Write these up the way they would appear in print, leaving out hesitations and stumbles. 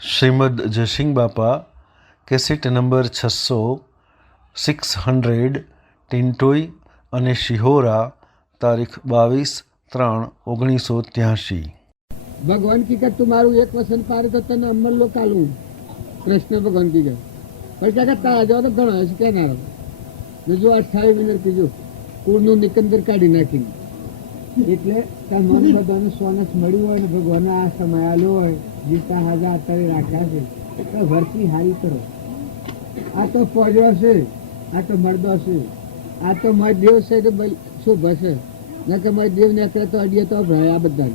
શ્રીમદ જયસિંહ બાપા cassette number 600 Tintoi અને શિહોરા તારીખ 22/3/1983। भगवान की कहत तुम्हारू एक वसन पार तो तने अमल लो कालू कृष्ण भगवान की कहत पर क्या कहता आ जाओ तो घणो है क्या ना जो 28 મિનિટ કીધું કુળનું નિકંદર કાઢી નાખી એટલે તમારું બધાનું સોનસ મળ્યું હોય ને ભગવાને આ સમય આલ્યો હોય જીતા હાજા અત્યારે રાખ્યા છે તો ભરતી હારી કરો। આ તો ફોજો છે, આ તો મર્દો છે, આ તો મારા દેવ છે તો શુભ હશે ન કે મારા દેવ ને તો અડીએ તો ભરાય આ બધા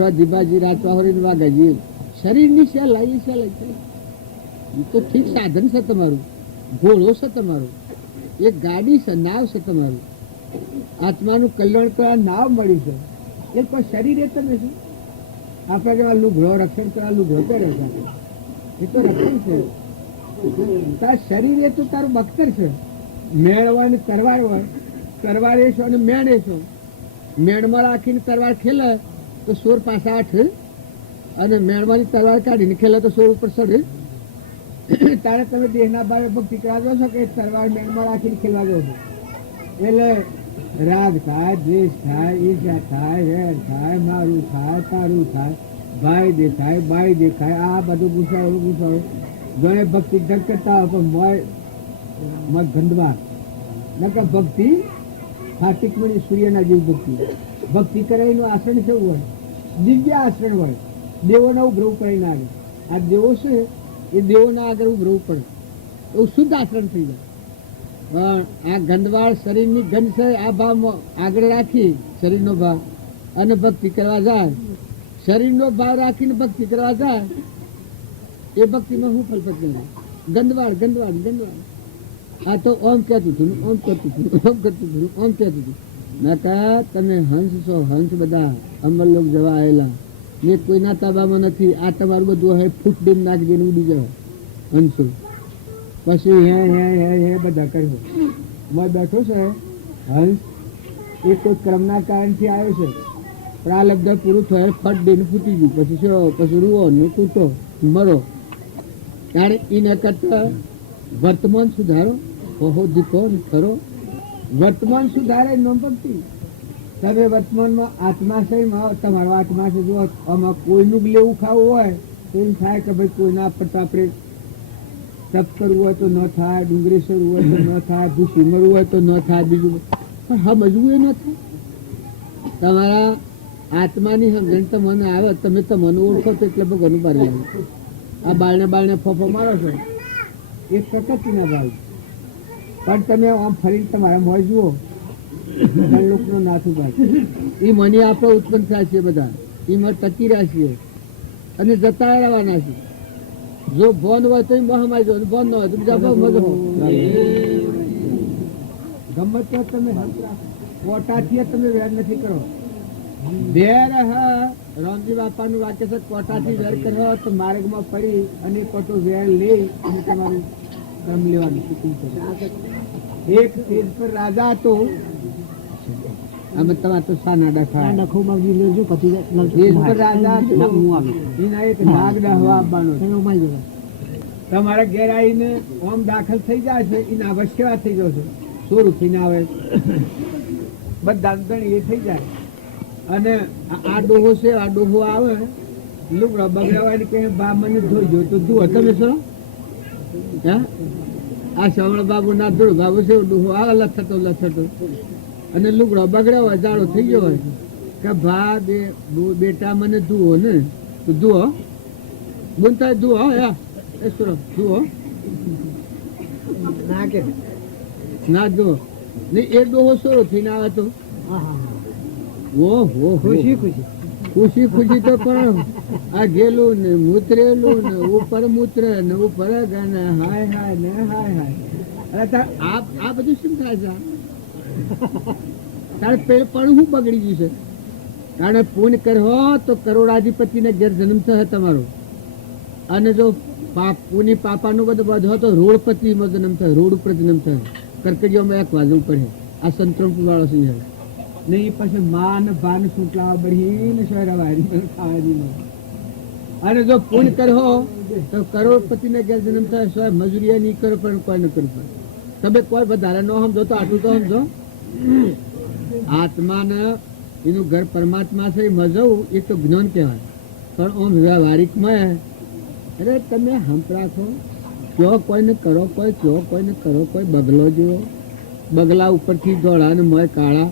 રોજીબાજી રાતવાહોરી વાગાજી શરીરની છે લાવી છે તો ઠીક સાધન છે તમારું, ઘોડો છે તમારું, એક ગાડી છે, નાવ છે તમારું, આત્માનું કલ્યાણ કરવા નાવ મળી છે એ કોઈ શરીર એ તમે છે આપણે જેવા લુઘડો રક્ષણ કરવા લુઘડો કરે છે એ તો રક્ષણ છે। તાર શરીર એ તો તારું બખ્તર છે, મેળવા ને તરવાર હોય, તરવારે છો અને મેળે છો, મેળમાં રાખીને તરવાર ખેલે તો સોર પાછા આઠ અને મેળવાની તલવાર કાઢીને ખેલે તો સોર ઉપર ચડે। તારે તમે દેહના ભાવે ભક્તિ કરવા દો છો કે તલવાર મેળમાં રાખીને ખેલવા દો છો એટલે રાગ થાય, દ્વેષ થાય, ઈર્ષા થાય, વેર થાય, મારું થાય, તારું થાય, ભાઈ દેખાય, બાઈ દેખાય, આ બધું ગુસાડો ગણે ભક્તિ જગ કરતા હોય પણ મય ગંધવા નકર ભક્તિ ફાટિક મળી સૂર્યના જેવી ભક્તિ કરે એનું આસન કેવું હોય, દિવ્ય આસન હોય, દેવોના ઉભરવું પડે ના આવે। આ દેવો છે એ દેવોના આગળ ઉભરવું પડે એવું શુદ્ધ આસન થઈ જાય। પણ આ ગંધવાળ શરીરની ગંધ છે આ ભાવ આગળ રાખી શરીરનો ભાવ અને ભક્તિ કરવા જાય, શરીરનો ભાવ રાખીને ભક્તિ કરવા જાય એ ભક્તિમાં હું ફલફત નહીં ગંધવાળ ગંધવાળ ગંધવાળ આ તો ઓમ કહેતું હતું ઓમ કરતું હતું ઓમ કરતું હતું ઓમ કહેતું હતું નાકા તમે હંસ છો, હંસ બધા અમર લોક જવા આવેલા ને કોઈના તાબામાં નથી। આ તમારું બધું હે ફૂટ ડીમ નાખી દઈને ઉડી જાય હંસો પછી હે હે હે હે બધા કર્યો મેં બેઠો છે હંસ એ કોઈ ક્રમના કારણથી આવ્યો છે પણ આ લગભગ પૂરું થયો ફટ દઈને ફૂટી ગયું પછી શું પછી રૂવો ને તૂટો મરો ત્યારે એના કરતા વર્તમાન સુધારો બહુ દીકો ખરો વર્તમાન સુધારે નો ભક્તિ। તમે વર્તમાનમાં આત્માશયમાં તમારો આત્મા છે જો આમાં કોઈનું લેવું ખાવું હોય તો એમ થાય કે ભાઈ કોઈના પર તો આપણે તપ કરવું હોય તો ન થાય, ડુંગળી સરવું હોય તો ન થાય, ભૂસી મરવું હોય તો ન થાય, બીજું પણ સમજવું એ ન થાય। તમારા આત્માની સમજણ તમને આવે તમે તમને ઓળખો તો એટલે ભગવાનનું બારી આવે। આ બાળને ફોફો મારો છો એ પ્રકૃતિના ભાવ પણ તમે આમ ફરીને તમારા મોય જુઓ લોકનો નાથું ભાઈ એ મને આપણે ઉત્પન્ન થાય છે બધા એમાં ટકી રહ્યા છીએ અને જતા રહેવાના છે। જો બોન હોય તો મહામારી જો બોન ન હોય તો બીજા બહુ મજો ગમે તો તમે કોટાથી તમે વેર નથી કરો વેર રામજી બાપાનું વાક્ય છે કોટાથી વેર કરો તો માર્ગમાં પડી અને કોટો વેર લઈ અને તમારું ધર્મ લેવાનું એક સ્ટેજ પર રાજા હતો અમે તમારે તો સાના ડખા ડખોમાં વિલેજો પછી સ્ટેજ પર રાજા હતો એના એક નાગ દહવા આપવાનો તમારા ઘેર આવીને ઓમ દાખલ થઈ જાય છે એના અવશ્ય થઈ જશે સોર ઉઠીને આવે બધા એ થઈ જાય અને આ ડોહો છે આ ડોહો આવે લુગડા બગડાવાની કે બા મને ધોઈ જો તો તું તમે સરો હે આ શ્રવણ બાબુ ના ધોળ બાબુ છે ડોહો આવે લથતો અને લુગડો બગડ્યો હોય જાડો થઈ ગયો હોય કે ભા બેટા મને ધુઓ ને તો ધુઓ બુનતા ધુઓ યા એ સરો ધુઓ ના કે ના ધુઓ ને એ ડોહો સોરો થઈને આવે તો ઓહો ખુશી તો પણ આ ગેલું ને મૂતરેલું ને ઉપર મૂત્ર ને ઉપર ગાને હાય હાય ને હાય હાય આ બધું શું થાય છે તારે પેડ પણ શું બગડી ગયું છે કારણ પૂન કરો તો કરોડાધિપતિ ને ઘેર જન્મ થશે તમારો અને જો પુની પાપાનું બધું તો રોડપતિ જન્મ થશે રોડ ઉપર જન્મ થશે કરકડીઓમાં એક વાજવું પડે આ સંતરણપુર વાળો સિંહ નહીં પછી માન ભાન સુટલા બળી ને શહેરા વારી ખાવા અને જો પુણ્ય કરો તો કરોડપતિને ઘેર જન્મ થાય, સ્વયં મજૂરી નહીં કરો પણ કોઈ ન કરી પડે. તમે કોઈ વધારે ન સમજો તો આટલું તો સમજો, આત્માને એનું ઘર પરમાત્મા છે એ મજવું એ તો જ્ઞાન કહેવાય. પણ આમ વ્યવહારિકમાં અરે તમે હંપ રાખો, કયો કોઈને કરો, કોઈ કયો કોઈને કરો, કોઈ બગલો જેવો, બગલા ઉપરથી દોડા ને મોય કાળા,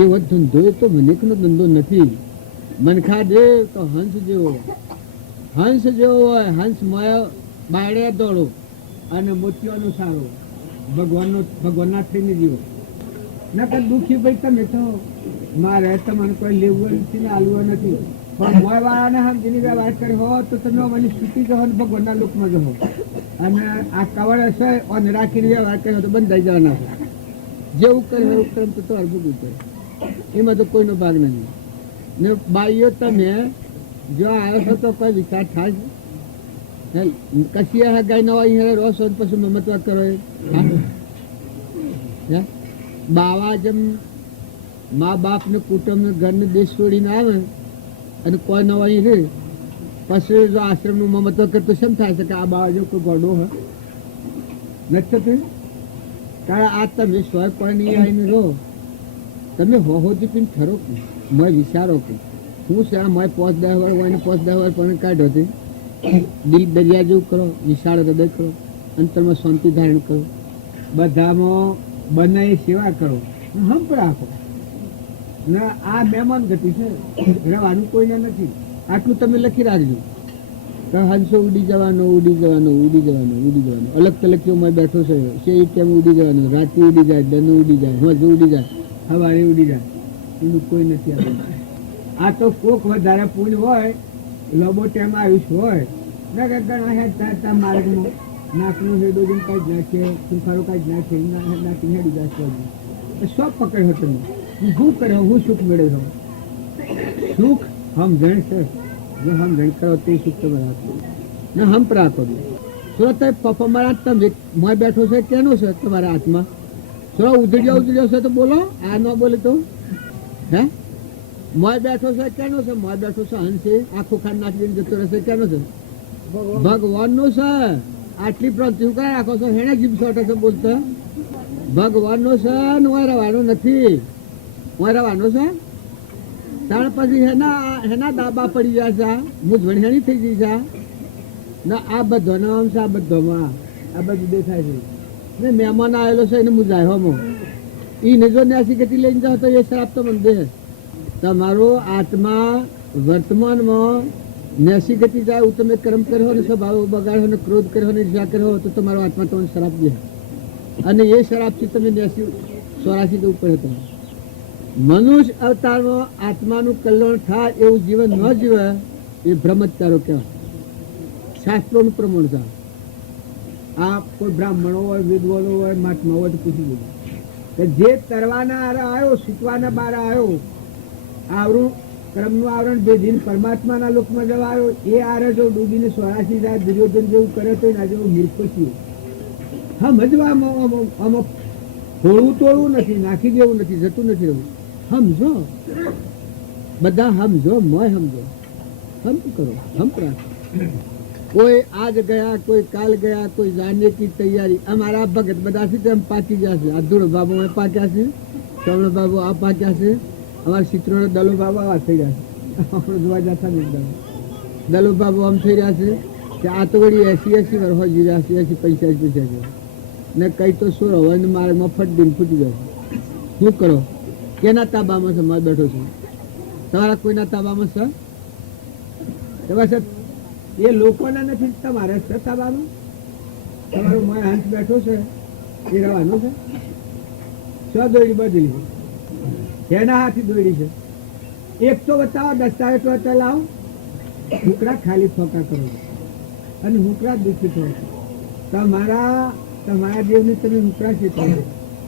એવો ધંધો એ તો મનિકનો ધંધો નથી. મનખા દેવ તો હંસ જેવો, હંસ જેવો હોય, હંસ મોય બાયડે દોડો અને મોતીઓનો સારો, ભગવાનના થઈને જીવો. નકર દુઃખી ભાઈ તમે તો મારે તમારે કોઈ લેવું નથી ને આલવું નથી, પણ મોય વાળાને સમજીને વ્યવહાર કરી હો તો તમે મને સ્તુતિ જહો ને ભગવાનના લોકમાં જહો. અને આ કવળ હશે અને રાખીને વ્યવહાર કર્યો તો બંધાઈ જવાના છે. જેવું કરે એવું કર્મ તો અર્ભુત છે, એમાં તો કોઈનો ભાગ નથી. ને બાઈઓ તમે જો આવ્યો છો તો કોઈ વિચાર થાય કશી ગાય ન હોય રોસો પછી મમત્વ કરો બાવા જેમ મા બાપ ને કુટુંબ ને ઘર ને દેશ છોડીને આવે અને કોઈ ન હોય રે પછી જો આશ્રમ નું મમત્વ કરતો શેમ થાય છે કે આ બાવા જો કોઈ ગોડો હોય નથી થતું. કારણ આ તમે સ્વય કોઈ નહીં આવીને રહો, તમે હોહોજી પીને ઠરો મોય વિચારો કે હું છે મોય 5-10 વાર હોય ને 5-10 વાર પણ કાઢો હતી. દિલ દરિયા જેવું કરો, વિશાળ હૃદય કરો, અંતરમાં શાંતિ ધારણ કરો, બધામાં બનાવી સેવા કરો, હંપ રાખો. ને આ મહેમાન ગતિ છે, રહેવાનું કોઈને નથી. આટલું તમે લખી રાખજો કે હંસો ઉડી જવાનો, ઉડી જવાનો, ઉડી જવાનો, ઉડી જવાનો. અલગ તલકીઓમાં બેઠો છે, સે કેમ ઉડી જવાનું, રાતે ઉડી જાય, દન ઉડી જાય, હોજ ઉડી જાય, સવારે ઉડી જાય, એનું કોઈ નથી આપણને. આ તો કોક વધારે પૂજ હોય, લોબો ટેમ આયુષ હોય, ઘણા હેડતા માર્ગમાં નાકનું હેડો જેમ કાંઈ જ નાખે, સુખારો કાંઈ જ નાખે, નાખી હેડી જાય. શોખ પકડ્યો તમે, હું શું કર્યો, હું સુખ મેળવ્યો. સુખ સમજણ છે, જો સમજણ કરો તે સુખ તમે રાખો ને હંપ રાખો. સુરત પપ્પા તમે મોય બેઠો છે કેનો છે તમારા હાથમાં? સુરત ઉધડ્યો છે તો બોલો, આ ન બોલે તો હે? મોય બેઠો છે કેનો છે? મોય બેઠો છે હંસ છે, આખું ખાંડ નાખી જતો રહેશે કેનો છે? ભગવાનનું છે. આટલી પ્રતિ કરે રાખો છો, હેને જીભ છોટે છે બોલતા ભગવાનનો છે ને ઓય રહેવાનો નથી. ઓય રહેવાનો છે ત્યાર પછી હેના દાબા પડી જાય છે, મૂંઝવણહેણી થઈ ગઈ છે ને આ બધોનો આમ છે, આ બધોમાં આ બધું દેખાય છે ને મહેમાન આવેલો છે એને મુજાય હોમો એને જો ન્યાસી ગતિ લઈને જાઓ તો એ શરાબ તો મને દે. તમારો આત્મા વર્તમાનમાં ન્યાસી ગતિ જાય એવું તમે કર્મ કર્યો ને સ્વભાવ બગાડો ને ક્રોધ કર્યો ને ઈર્ષા કર્યો તો તમારો આત્મા તમને શરાબ દે અને એ શરાબથી તમે 84 ઉપર હતો. મનુષ્ય અવતારમાં આત્માનું કલ્યાણ થાય એવું જીવન ન જીવે એ ભ્રમચારો કહેવાય. શાસ્ત્રોનું પ્રમાણ છે. આ કોઈ બ્રાહ્મણો હોય, વિદ્વાનો હોય, મહાત્મા હોય તો પૂછી લીધું કે જે તરવાના આરે આવ્યો, શીખવાના બાર આવ્યો, આવરણ કર્મનું આવરણ ભેદીને પરમાત્માના લોકમાં જવા આવ્યો, એ આરે જો ડૂબીને 84 જાય દુર્યોધન જેવું કરે તો ના જેવું નિર્પોષી સમજવામાં આમાં થોડું તોડવું નથી, નાખી દેવું નથી, જતું નથી રહેવું. સમજો બધા, સમજો મોય સમજો, હંપ કરો, હંપ રાખો. કોઈ આજ ગયા, કોઈ કાલ ગયા, કોઈ જાને કી તૈયારી. અમારા ભગત બધા છે તેમ પાકી ગયા છે. આ ધૂળો બાબુ અમે પાક્યા છે, શ્રવણ બાબુ આ પાક્યા છે, અમારા ચિત્રોના દલો બાબુ આ થઈ રહ્યા છે. આપણે જોવા જતા નહીં, દલો બાબુ આમ થઈ રહ્યા છે કે આ તો વળી 80 વર્ષ હોય રહ્યા છે, 85 ને કઈ તો શું હોય ને મારે મફત દિન ફૂટી જાય. શું કરો? કેના તાબામાં છે? મારે બેઠો છું, તમારા કોઈના તાબામાં છે? બસ એ લોકોના નથી, તમારે છે તાબામાં. તમારું મારે હંસ બેઠો છે એ રહેવાનું છે. શું દોડી બદલી એના હાથી દોડી છે? એક તો બતાવો, દસ્તાવેજ તો લાવો. હુકડા ખાલી ફોકા કરો અને હુકડા દુઃખી થો. તમારા દેવને તમે હુકડા શીખવો,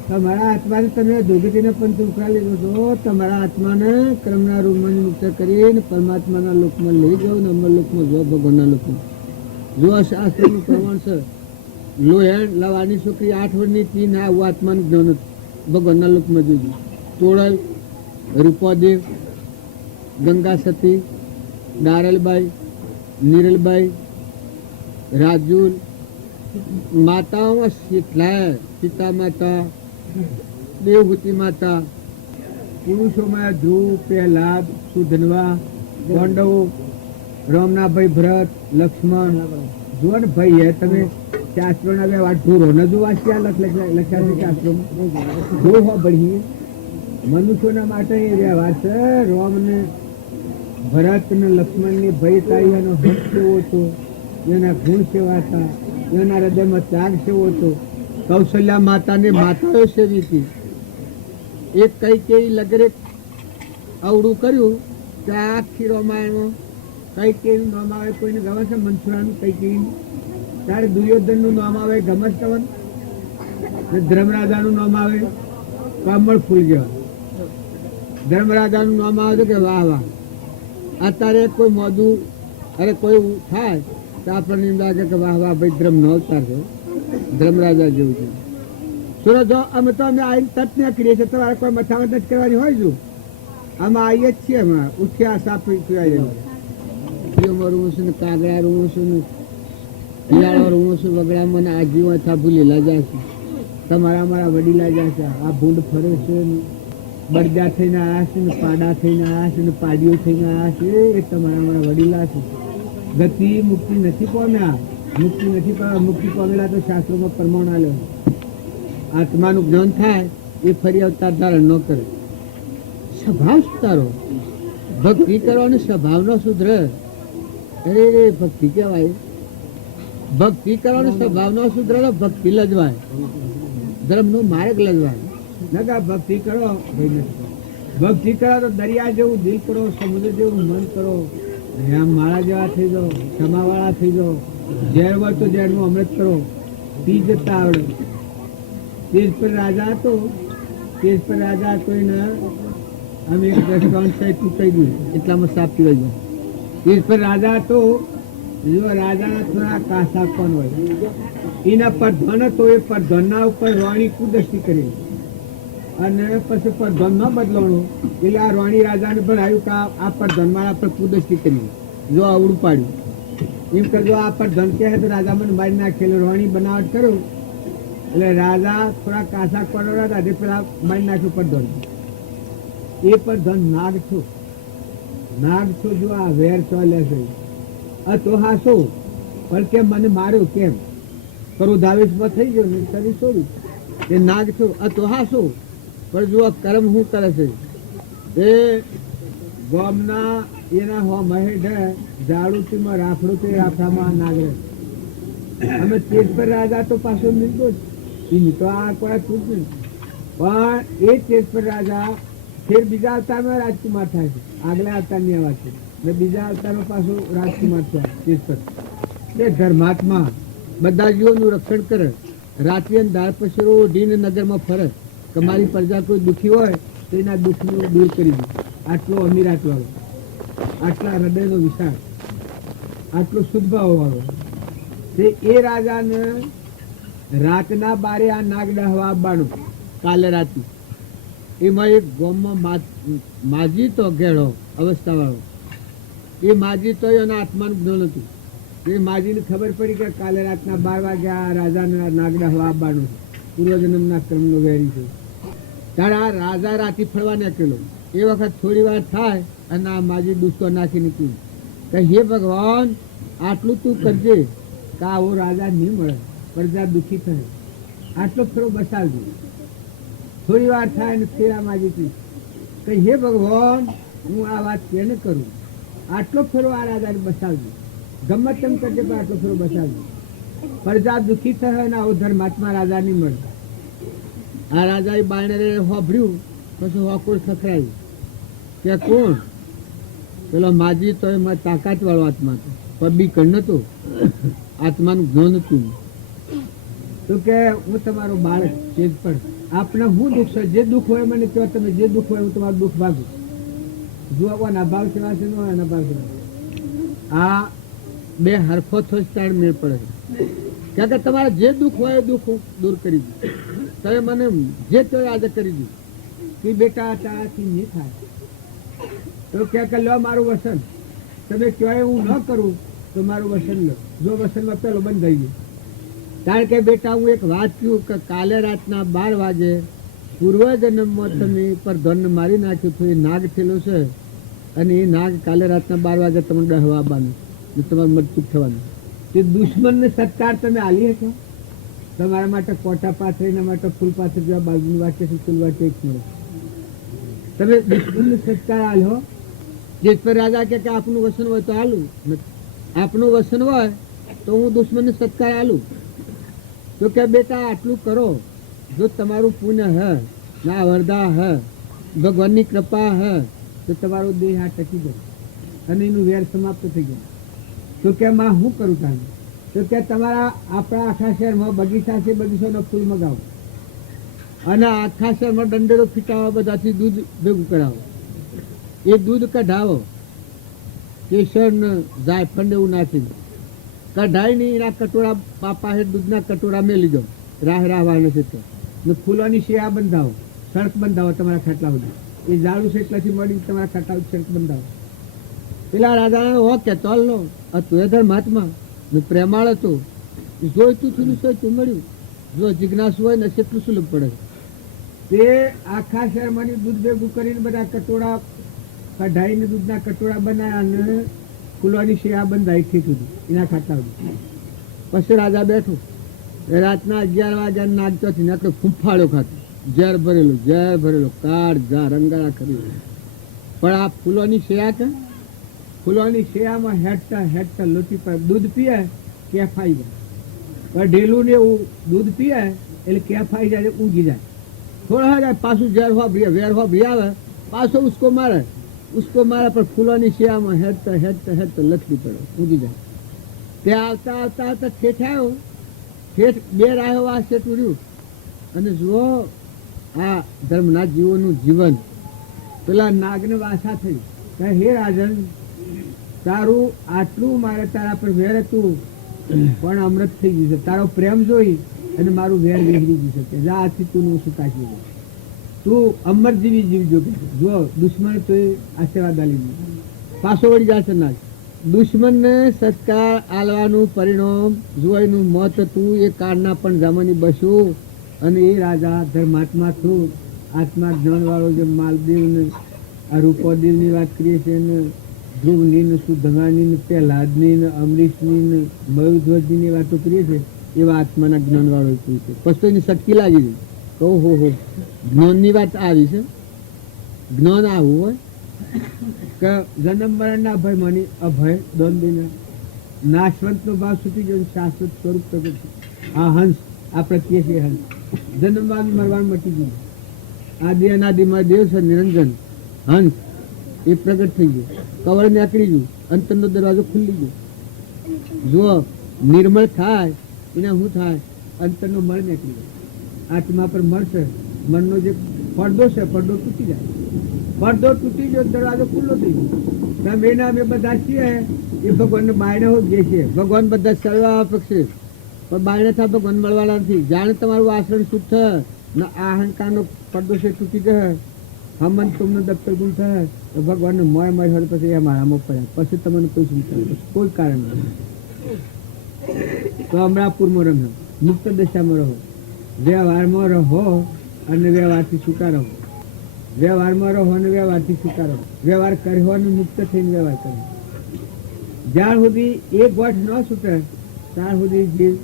તમારા આત્માને તમે ધોગીને પણ ઉકળા લીધો છો. તમારા આત્માને કર્મના રૂપમાં મુક્ત કરીને પરમાત્માના લોકમાં લઈ જાઓ ને અમર લોકમાં જો, ભગવાનના લોકમાં જો. શાસ્ત્રનું પ્રમાણ છે. લોહેણ લવાની છોકરી 8 વર્ષની હતી ને આવું આત્માનું જ્ઞાન ભગવાનના લોકમાં જોયું. તોળલ, રૂપાદેવ, ગંગા સતી, દારલબાઈ, નીરલબાઈ, રાજુલ, માતાઓમાં કેટલાય, સીતા માતા, દેવહૂતિ માતા, પુરુષોમાં ધ્રુવ, પ્રહલાદ, સુધનવા, પાંડવો, રામનાભાઈ, ભરત, લક્ષ્મણ. જુઓ ને ભાઈ હે તમે શાસ્ત્રોના બે વાત ઢોરો ન જો વાંચ્યા લખ્યા છે શાસ્ત્રોમાં જો હો ભણીએ મનુષ્યોના માટે એ વ્યવહાર છે. રામ ને ભરત ને લક્ષ્મણ ની ભયતાઈ એનો હક કેવો હતો, એના ગુણ કેવા હતા, એના હૃદયમાં ત્યાગ કેવો હતો. કૌશલ્યા માતાને માતાઓ સેવી હતી. એક કઈ કઈ લગરે અવડું કર્યું કે આખી રામાયણમાં કઈ કઈ નામ આવે, કોઈને ગમે છે મનસુરાનું કઈ કઈ, ત્યારે દુર્યોધન નું નામ આવે ગમે છે તમને, ધર્મરાજા નું નામ આવે કમળ ફૂલ જેવા. ધર્મરાજા નું નામ આવે કે વાહ વાહ. અત્યારે કોઈ મોદું અરે કોઈ થાય તો આપણને એમ લાગે કે વાહ વાહ ભાઈ ધર્મ નો અવતાર છે, ધર્મરાજા જેવું છે. સુરત જો અમે તો અમે આવીને તટ ને કરીએ છીએ, તમારે કોઈ મથામાં ટચ કરવાની હોય જો આમાં આવીએ જ છીએ. અમે ઉઠ્યા સાફી રૂવું છું ને કાગડા રૂવું છું ને શિયાળો રૂવું છું, વગડા મને આજીવન થા ભૂલેલા જાય છે. તમારા અમારા વડીલા જાય છે. આ ભૂંડ ફરે છે, બળદા થઈને આવ્યા છે ને પાડા થઈને આવ્યા છે ને પાડીઓ થઈને આવ્યા છે. એ તમારા અમારા વડીલા છે. ગતિ મુક્તિ નથી પામ્યા, મુક્તિ નથી પામ્યા. મુક્તિ પામેલા તો શાસ્ત્રોમાં પ્રમાણ આલ્યો. આત્માનું જ્ઞાન થાય એ ફરી અવતાર ધારણ ન કરે. સ્વભાવ સુધારો, ભક્તિ કરવાનો સ્વભાવ નો સુધરે. અરે રે ભક્તિ કહેવાય. ભક્તિ કરવાનો સ્વભાવ નો સુધરે તો ભક્તિ લજવાય, ધર્મ નો માર્ગ લજવાય. નકા ભક્તિ કરો, ભક્તિ કરો તો દરિયા જેવું દિલ કરો, સમુદ્ર જેવું મન કરો, માળા જેવા થઈ જાઓ, ક્ષમાવાળા થઈ જાઓ. ઝેર હોય તો ઝેરનું અમૃત કરો, પી જતા આવડે. તેજ પર રાજા હતો, તેજ પર રાજા કોઈને અમે એક રેસ્ટોરન્ટ કહી દઉં એટલામાં સાફ પીવાઈ જાય. તેજ પર રાજા હતો, જો રાજાના થોડા કાસા પણ હોય, એના પ્રધાન હતો, એ પ્રધાનના ઉપર રોણી કુદસ્તી કરી અને પછી પ્રધાન ન બદલવાનું એટલે આ રોણી રાજાને ભણાવ્યું કે આ પ્રધાન મારા પર કુદસ્તી કરી, જો અવડું પાડ્યું. એમ કે જો આ પ્રધાન કહે તો રાજા મને મારી નાખેલું, રોણી બનાવટ કરું એટલે રાજા થોડા કાસા કરોડા હતા પેલા મારી નાખ્યું પ્રધાન. એ પ્રધાન નાગ છો, નાગ છો. જો આ વેર ચાલે છે તો હાસો પણ કેમ મને માર્યો કેમ કરું દાવેશમાં થઈ ગયો ને શરીર છોડ્યું. એ નાગ છો તો હાસો પણ જો કર્મ શું કરે છે એ ગામના એના હો મહેડ ઝાડુતીમાં રાફડું તે રાફડામાં નાગરે. અમે તેજ પર રાજા તો પાછો મિલતો જ એની તો આ કોઈ તૂટતું પણ એ તેજ પર રાજા ફેર બીજા અવતારમાં રાજકુમાર થાય છે. આગલા અવતારની આ વાત છે ને બીજા અવતારમાં પાછું રાજકુમાર થયા તેજ પર. એ ધર્માત્મા બધા જીવોનું રક્ષણ કરે. રાત્રિ અને દાળ પસરો ઢીન નગરમાં ફરે કે મારી પ્રજા કોઈ દુઃખી હોય તો એના દુઃખનું દૂર કરી દે. આટલો અમીરાત વાળો, આટલા હૃદયનો વિશાળ, આટલો શુદ્ધભાવ વાળો તે એ રાજાને રાતના બારે આ નાગ ડહવા આવવાનું. કાલે રાતે એમાં એક ગામમાં માજી તો ઘેડો અવસ્થા વાળો, એ માજી તો એના આત્માનું જ્ઞાન હતું. એ માજીને ખબર પડી કે કાલે રાતના 12 વાગ્યા રાજાને નાગ ડહવા આવવાનું, પૂર્વજન્મના ક્રમનો વેરી છે. ત્યારે આ રાજા રાતી ફરવા નીકળેલો. એ વખત થોડી વાર થાય અને આ માજી દુષ્કો નાખી નીકળી કે હે ભગવાન આટલું તું કરજે કે આવો રાજા નહીં મળે, પ્રજા દુઃખી થાય, આટલો ફેરો બસાવજો. થોડી વાર થાય ને ફેરા માજી કે હે ભગવાન હું આ વાત કેને કરું, આટલો ફેરો આ રાજાને બસાવજો, ગમે તેમ કરજે પણ આટલો ફેરો બસાવજો. પ્રજા દુઃખી થાય અને આવો ધર્માત્મા રાજા નહીં મળે. આ રાજાએ બાયણે હોભર્યું પછી હોકોળ ખખડાયું કે કોણ? પેલો માજી તો એમાં તાકાત વાળો આત્મા હતો પણ બીકણ નતો, આત્માનું જ્ઞાન હતું. તો કે હું તમારો બાળક ચેત પર આપણે શું દુઃખ છે, જે દુઃખ હોય મને કહો, તમે જે દુઃખ હોય હું તમારું દુઃખ ભાગું. જોવાના ભાવ સેવા છે એના ભાવ સેવા. આ બે હરખો થો તાણ મેળ પડે છે કે તમારે જે દુઃખ હોય એ દુઃખ દૂર કરી દઉં, તમે મને જે તો આજે કરી દઉં કે બેટા તારાથી નહીં થાય. તો કે લો મારું વસન તમે કહેવાય હું ન કરું તો મારું વસન લો, જો વસનમાં પેલો બંધ થઈ ગયો. કારણ કે બેટા હું એક વાત કહ્યું કે કાલે રાતના 12 વાગે પૂર્વજન્મમાં તમે પર ધન મારી નાખ્યું હતું, એ નાગ થયેલો છે, અને એ નાગ કાલે રાતના 12 વાગે તમને ડહવા આવવાનું, તમારું મૃત્યુ થવાનું. તે દુશ્મનને સત્કાર તમે આલી શકો? તમારા માટે કોટા પાથરી, એના માટે ફૂલ પાથરી, જેવા બાજુની વાક્ય છે ફૂલ વાક્ય એક મળે. તમે દુશ્મનને સત્કાર આલ્યો? જે પર રાજા કે આપનું વસન હોય તો આલું, આપનું વસન હોય તો હું દુશ્મનને સત્કાર આલું. તો કે બેટા આટલું કરો, જો તમારું પુણ્ય હે, ના વરદા હે, ભગવાનની કૃપા હે, તો તમારો દેહ આ ટકી જાય અને એનું વેર સમાપ્ત થઈ જાય. તો કે માં હું કરું તાને? તો કે તમારા આપણા આખા શહેરમાં બગીચા છે, બગીચાનો ફૂલ મગાવો અને આખા શહેરમાં દંડેરો ફીટાવો, બધાથી દૂધ ભેગું કરાવો, એ દૂધ કઢાવો, કેસર ને જાયફળ એવું નાખીને કઢાઈને એના કટોરા બાપા હે દૂધના કટોરા મેલી દો, રાહ રાહવાને છે તો ને ફૂલોની શિયા બંધાવો, સડક બંધાવો તમારા ખાટલા સુધી, એ ઝાડુ શેટલાથી મળી તમારા ખાટલા સડક બંધાવો. પેલા રાજા હો કે તોલ લો હતું એ ધર્માત્મા ને પ્રેમાળ હતો, જોઈતું થયું સોઈતું મળ્યું, જો જિજ્ઞાસુ હોય ને કેટલું સુલભ પડે. તે આખા શહેરમાં દૂધ ભેગું કરીને બધા કટોરા કઢાઈને દૂધના કટોરા બનાવ્યા અને ફૂલોની શિયા બંધાઈ ખીચું એના ખાતા સુધી. પછી રાજા બેઠો, રાતના 11 વાગ્યા નાગ ચોથી ને આપણે ફૂંફાળ્યો ખાતો, ઝેર ભરેલો કાળ ઝા રંગાળા કરી. પણ આ ફૂલોની શિયા કે ફૂલોની શિયામાં હેઠતા લોટી પર દૂધ પીએ કેફાઈ જાય, પણ ઢીલું ને એવું દૂધ પીએ એટલે કેફાઈ જાય, ઊંઘી જાય. થોડા જાય પાછું વેર હો આવે, પાછો ઉસકો મારે પણ ફૂલોની શિયામાં હેઠતા લથડી પડે, ઊંઘી જાય. તે આવતા ઠેઠ આવ્યો, ઠેઠ 2 રાહો આ શેઠું રહ્યું. અને જુઓ આ ધર્મનાથ જીવોનું જીવન. પેલા નાગને વાસા થઈ કે હે રાજન, તારું આટલું મારે તારા પર વેર હતું પણ અમૃત થઈ ગયું છે, તારો પ્રેમ જોઈ અને મારું વેર વેહરી ગયું છે, આથી તું શું કાશી તું અમર જીવી જીવજો. જો દુશ્મન તો આશીર્વાદ આલી પાછો વળી જશે નાગ. દુશ્મનને સત્કાર આલવાનું પરિણામ જોઈનું મોત હતું, એ કાળના પણ જામની બસ્યું. અને એ રાજા ધર્માત્મા છું, આત્મા જ્ઞાન વાળો જે માલદેવ ને આ રૂપોદેવની વાત કરીએ છીએ ને ધ્રુવની ને સુધવાની ને પ્રહલાદની ને અમરીશની ને મયુધ્વજની વાતો કરીએ છીએ, એવા આત્માના જ્ઞાન વાળો છે. પછી એની શક્તિ લાગી ગઈ. ઓહો હો, જ્ઞાનની વાત આવી છે. જ્ઞાન આવું હોય કે જન્મ મરણના ભય માની અભય દોન દેના, નાશવંતનો ભાવ છૂટી ગયો, શાશ્વત સ્વરૂપ પ્રગટ. આ હંસ આ પ્રત્યે છે હંસ, જન્મવાનું મરવાનું મટી ગયું. આદિ અનાદિમાં દેવ છે નિરંજન હંસ, એ પ્રગટ થઈ ગયો, કવળ નીકળી ગયું, અંતરનો દરવાજો ખુલી ગયો. જુઓ નિર્મળ થાય એના શું થાય? અંતરનો મળ નીકળી ગયો, આત્મા પર મળશે. મનનો જે પડદો છે પડદો તૂટી જાય, પડદો તૂટી ગયો, દરવાજો ખુલ્લો થઈ ગયો. તમે એના અમે બધા છીએ એ ભગવાનને બાયણે હો જે છે, ભગવાન બધા સળવા અપેક્ષે પણ બાયણે થા ભગવાન મળવાના નથી. જાણે તમારું આચરણ શુદ્ધ ને આ અહંકારનો પડદો છે તૂટી જાય, હમન તમને દફતર ગુણ થાય તો ભગવાનને મોય હોય પછી એ મારામાં પડે, પછી તમને કોઈ ચિંતા કોઈ કારણ નથી. તો અમરાપુરમાં રમ્યો, મુક્ત દશામાં રહો, વ્યવહારમાં રહો અને વ્યવહારથી છૂટા રહો, વ્યવહારમાં રહો અને વ્યવહારથી છૂટા રહો. વ્યવહાર કર્યો અને મુક્ત થઈને વ્યવહાર કરો. જ્યાં સુધી એ ગોઠ ન છૂટે ત્યાં સુધી જીવ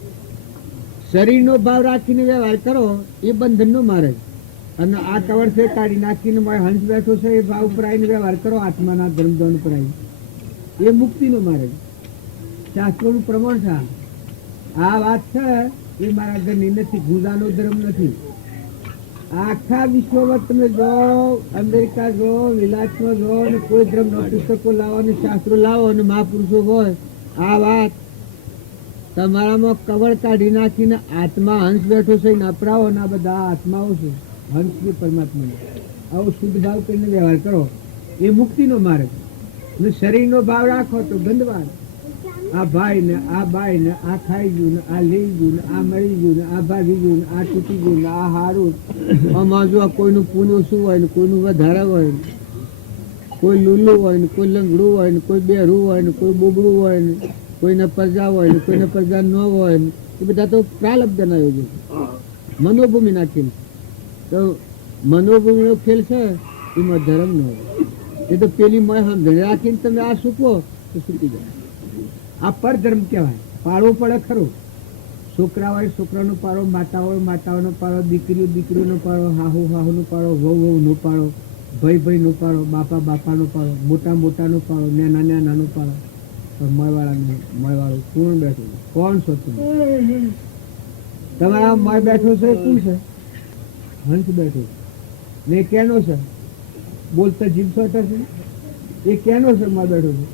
શરીરનો ભાવ રાખીને વ્યવહાર કરો એ બંધનનો મારે. અને આ કવર છે કાઢી નાખીને હંસ બેઠો છે એ ભાવ ઉપર આવીને વ્યવહાર કરો, આત્માના ધર્મધન ઉપર આવી, એ મુક્તિનો મારે. શાસ્ત્રોનું પ્રમાણ છે. આ વાત છે એ મારા ઘરની નથી, ગુંજાનો ધર્મ નથી. આખા વિશ્વમાં તમે જો, અમેરિકા જો, વિલાસમાં જો, અને કોઈ ધર્મના પુસ્તકો લાવો અને શાસ્ત્રો લાવો અને મહાપુરુષો હોય, આ વાત તમારામાં કવળ કાઢી નાખીને આત્મા હંસ બેઠો છે એને અપરાવો ને આ બધા આત્માઓ છે હંસ કે પરમાત્મા. આવો શુદ્ધ ભાવ કરીને વ્યવહાર કરો એ મુક્તિનો માર્ગ. અને શરીરનો ભાવ રાખો તો ગંદવાદ. આ ભાઈ ને આ બાઈ ને આ ખાઈ ગયું ને આ લઈ ગયું ને આ મરી ગયું ને આ ભાગી ગયું ને આ તૂટી ગયું ને આ હારું. આમાં જો કોઈનું પૂનું શું હોય ને કોઈનું વધારે હોય ને, કોઈ લૂલું હોય ને કોઈ લંગડું હોય ને કોઈ બેરું હોય ને કોઈ બોબડું હોય ને કોઈને પ્રજા હોય ને કોઈને પ્રજા ન હોય ને એ બધા તો પ્રાલબ્ધના યોગે મનોભૂમિના ખેલ. તો મનોભૂમિનો ખેલ છે એમાં ધર્મ ન હોય. એ તો પેલી મય સમજણ રાખીને તમે આ સૂકવો તો સૂકી જાય. આ પરધર્મ કહેવાય. પાળવું પડે ખરું. છોકરા હોય છોકરાનો પાડો, માતા હોય માતાઓનો પાડો, દીકરીઓ દીકરીઓનો પાડો, હાહુ હાહુનો પાડો, વહુ વહુનો પાડો, ભાઈ ભાઈનો પાડો, બાપા બાપાનો પાડો, મોટા મોટાનો પાડો, નાના નાનાનો પાડો. પણ મળવાળું કોણ બેઠું? કોણ છો તમે? તમારા મય બેઠો છે કોણ છે? હંસ બેઠો ને કેનો છે? બોલતા જીવ છે એ કેનો છે? મય બેઠો છે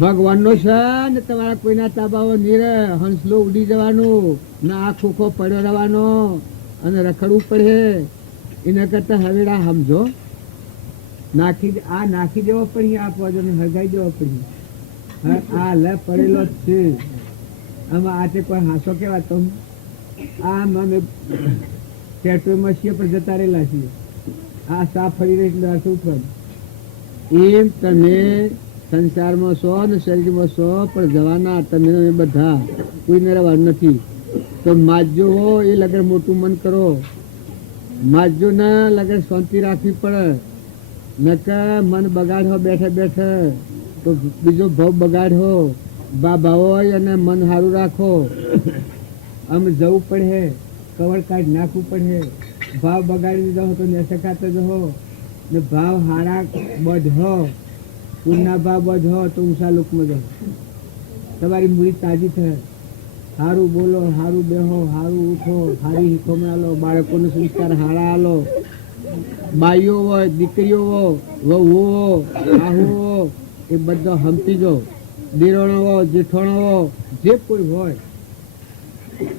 ભગવાનનો છે ને. તમારા કોઈના તાબાઓ નહીં રહે. હંસલો ઉડી જવાનું ના આ ખોખો પડ્યો રહેવાનો અને રખડવું પડે. એના કરતા હવેડા સમજો નાખી દેવો પડી. આ પૌધોને હળગાઈ દેવો પડી. આ લે પડેલો જ છે. આમાં આજે કોઈ હાંસો કેવા તમે આમ અમે પેટ્રોલમાં છીએ પણ જતા રહેલા છીએ. આ સાફ ફરી રહી શું એમ તમે સંસારમાં છો ને શરીરમાં છો પણ જવાના તમે બધા કોઈને રહેવાનું નથી. તો માજો હો એ લગન મોટું મન કરો. માજો ના લગન શાંતિ રાખવી પડે. નકર મન બગાડો બેઠે બેઠે તો બીજો ભાવ બગાડો. ભાવ હોય અને મન સારું રાખો. અમે જવું પડે, કવર કાઢ નાખવું પડે. ભાવ બગાડી દીધો તો નેસકાતો જહો ને ભાવ હારા બધો પૂરના ભાવ બધો તો ઊંચા લોકમાં જાઓ. તમારી મૂડી તાજી થાય. સારું બોલો, સારું બેહો, સારું ઉઠો, સારી શીખવણા લો, બાળકોને સંસ્કાર હારા આલો. બાઈઓ હોય, દીકરીઓ હોય, વહુઓ આહુઓ એ બધો હંપી જો. દીરોણો હોય, જેઠોણો હોય, જે કોઈ હોય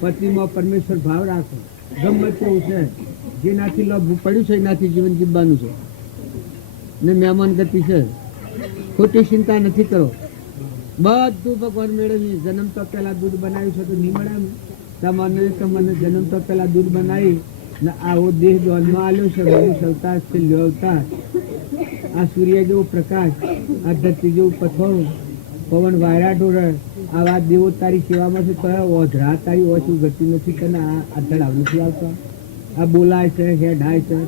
પતિમાં પરમેશ્વર ભાવ રાખો. ગમે તેવું છે જેનાથી લોભ પડ્યું છે એનાથી જીવન જીવવાનું છે ને મહેમાન ગતિ છે. ખોટી ચિંતા નથી કરો. બધું ભગવાન મેળવી. જન્મ તો પેલા દૂધ બનાવ્યું છે તો નહીં મળે. તમને જન્મ તો પેલા દૂધ બનાવી ને આવો દેહ જન્મ આવ્યો છે. મનુષ્ય અવતાર છે, લ્યો અવતાર. આ સૂર્ય જેવો પ્રકાશ, આ ધરતી જેવું પથોરું, પવન વાયરા ઢોરે, આવા દેવો તારી સેવામાં છે તો ઓધરા તારી ઓછું ગતિ નથી કે આ ધડાવ નથી આવતા. આ બોલાય છે, હેડાય છે,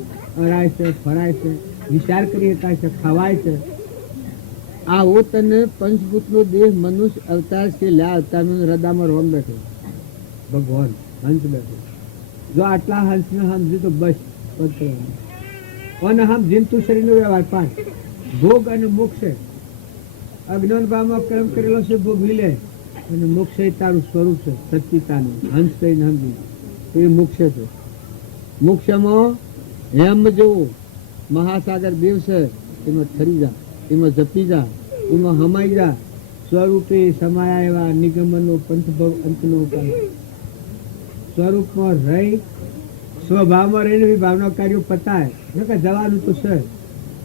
અરાય છે, ફરાય છે, વિચાર કરી શકાય છે, ખવાય છે. આવો તને પંચભૂતનો દેહ મનુષ્ય અવતાર છે. લ્યા અવતારનો હૃદયમાં રોમ બેઠો ભગવાન હંસ બેઠો. જો આટલા હંસને સમજી તો બસ અને સમજીને તું શરીરનો વ્યવહાર પાંચ ભોગ અને મોક્ષ. અજ્ઞાન ભાવમાં કર્મ કરેલો છે ભોગવી લે અને મોક્ષ એ તારું સ્વરૂપ છે સચ્ચિતાનું. હંસ કહીને સમજી તો એ મોક્ષ છે. મોક્ષમાં હેમ જેવો મહાસાગર દેવ છે એમાં ઠરી જા, એમાં જપી જા, એમાં હમાઈ જા. સ્વરૂપે સમાયા એવા નિગમનો પંથભવ અંતનો ઉપાય. સ્વરૂપમાં રહી સ્વભાવમાં રહીને બી ભાવના કાર્યો પતાય. કે જવાનું તો છે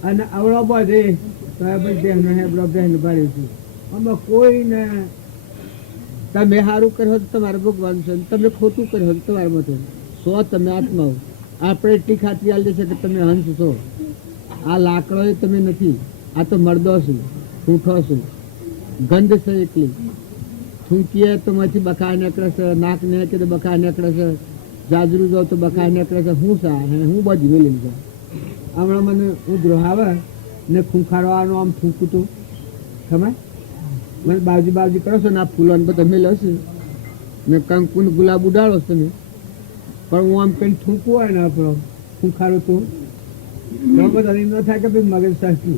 અને અવળો બધે આમાં કોઈને તમે સારું કર્યો તો તમારે ભગવાન છે, તમે ખોટું કર્યો તો તમારે મત. સો તમે આત્માઓ આપણે એટલી ખાતરી આલી છે કે તમે હંસ છો. આ લાકડો એ તમે નથી. આ તો મરદો છું, ઠૂંઠો છું, ગંધ છે એકલી. થૂંકીએ તો માંથી બખાય નીકળે છે, નાક નીકળે તો બખાય નીકળે છે, જાજરું જાઉં તો બખાય નીકળે છે. શું સા હું બધી મેલી છે. હમણાં મને હું ગ્રહાવે ને ખૂંખારવાનો આમ થૂંકું તું ખબર મને બાવજી કરો છો ને આ ફૂલો બધા મેલો છે ને કંકુન ગુલાબ ઉડાડો છો તમે. પણ હું આમ કંઈ થૂંકવું હોય ને આપણો ખૂંખારો તું બધા એમ ન થાય કે ભાઈ મગજ સાચું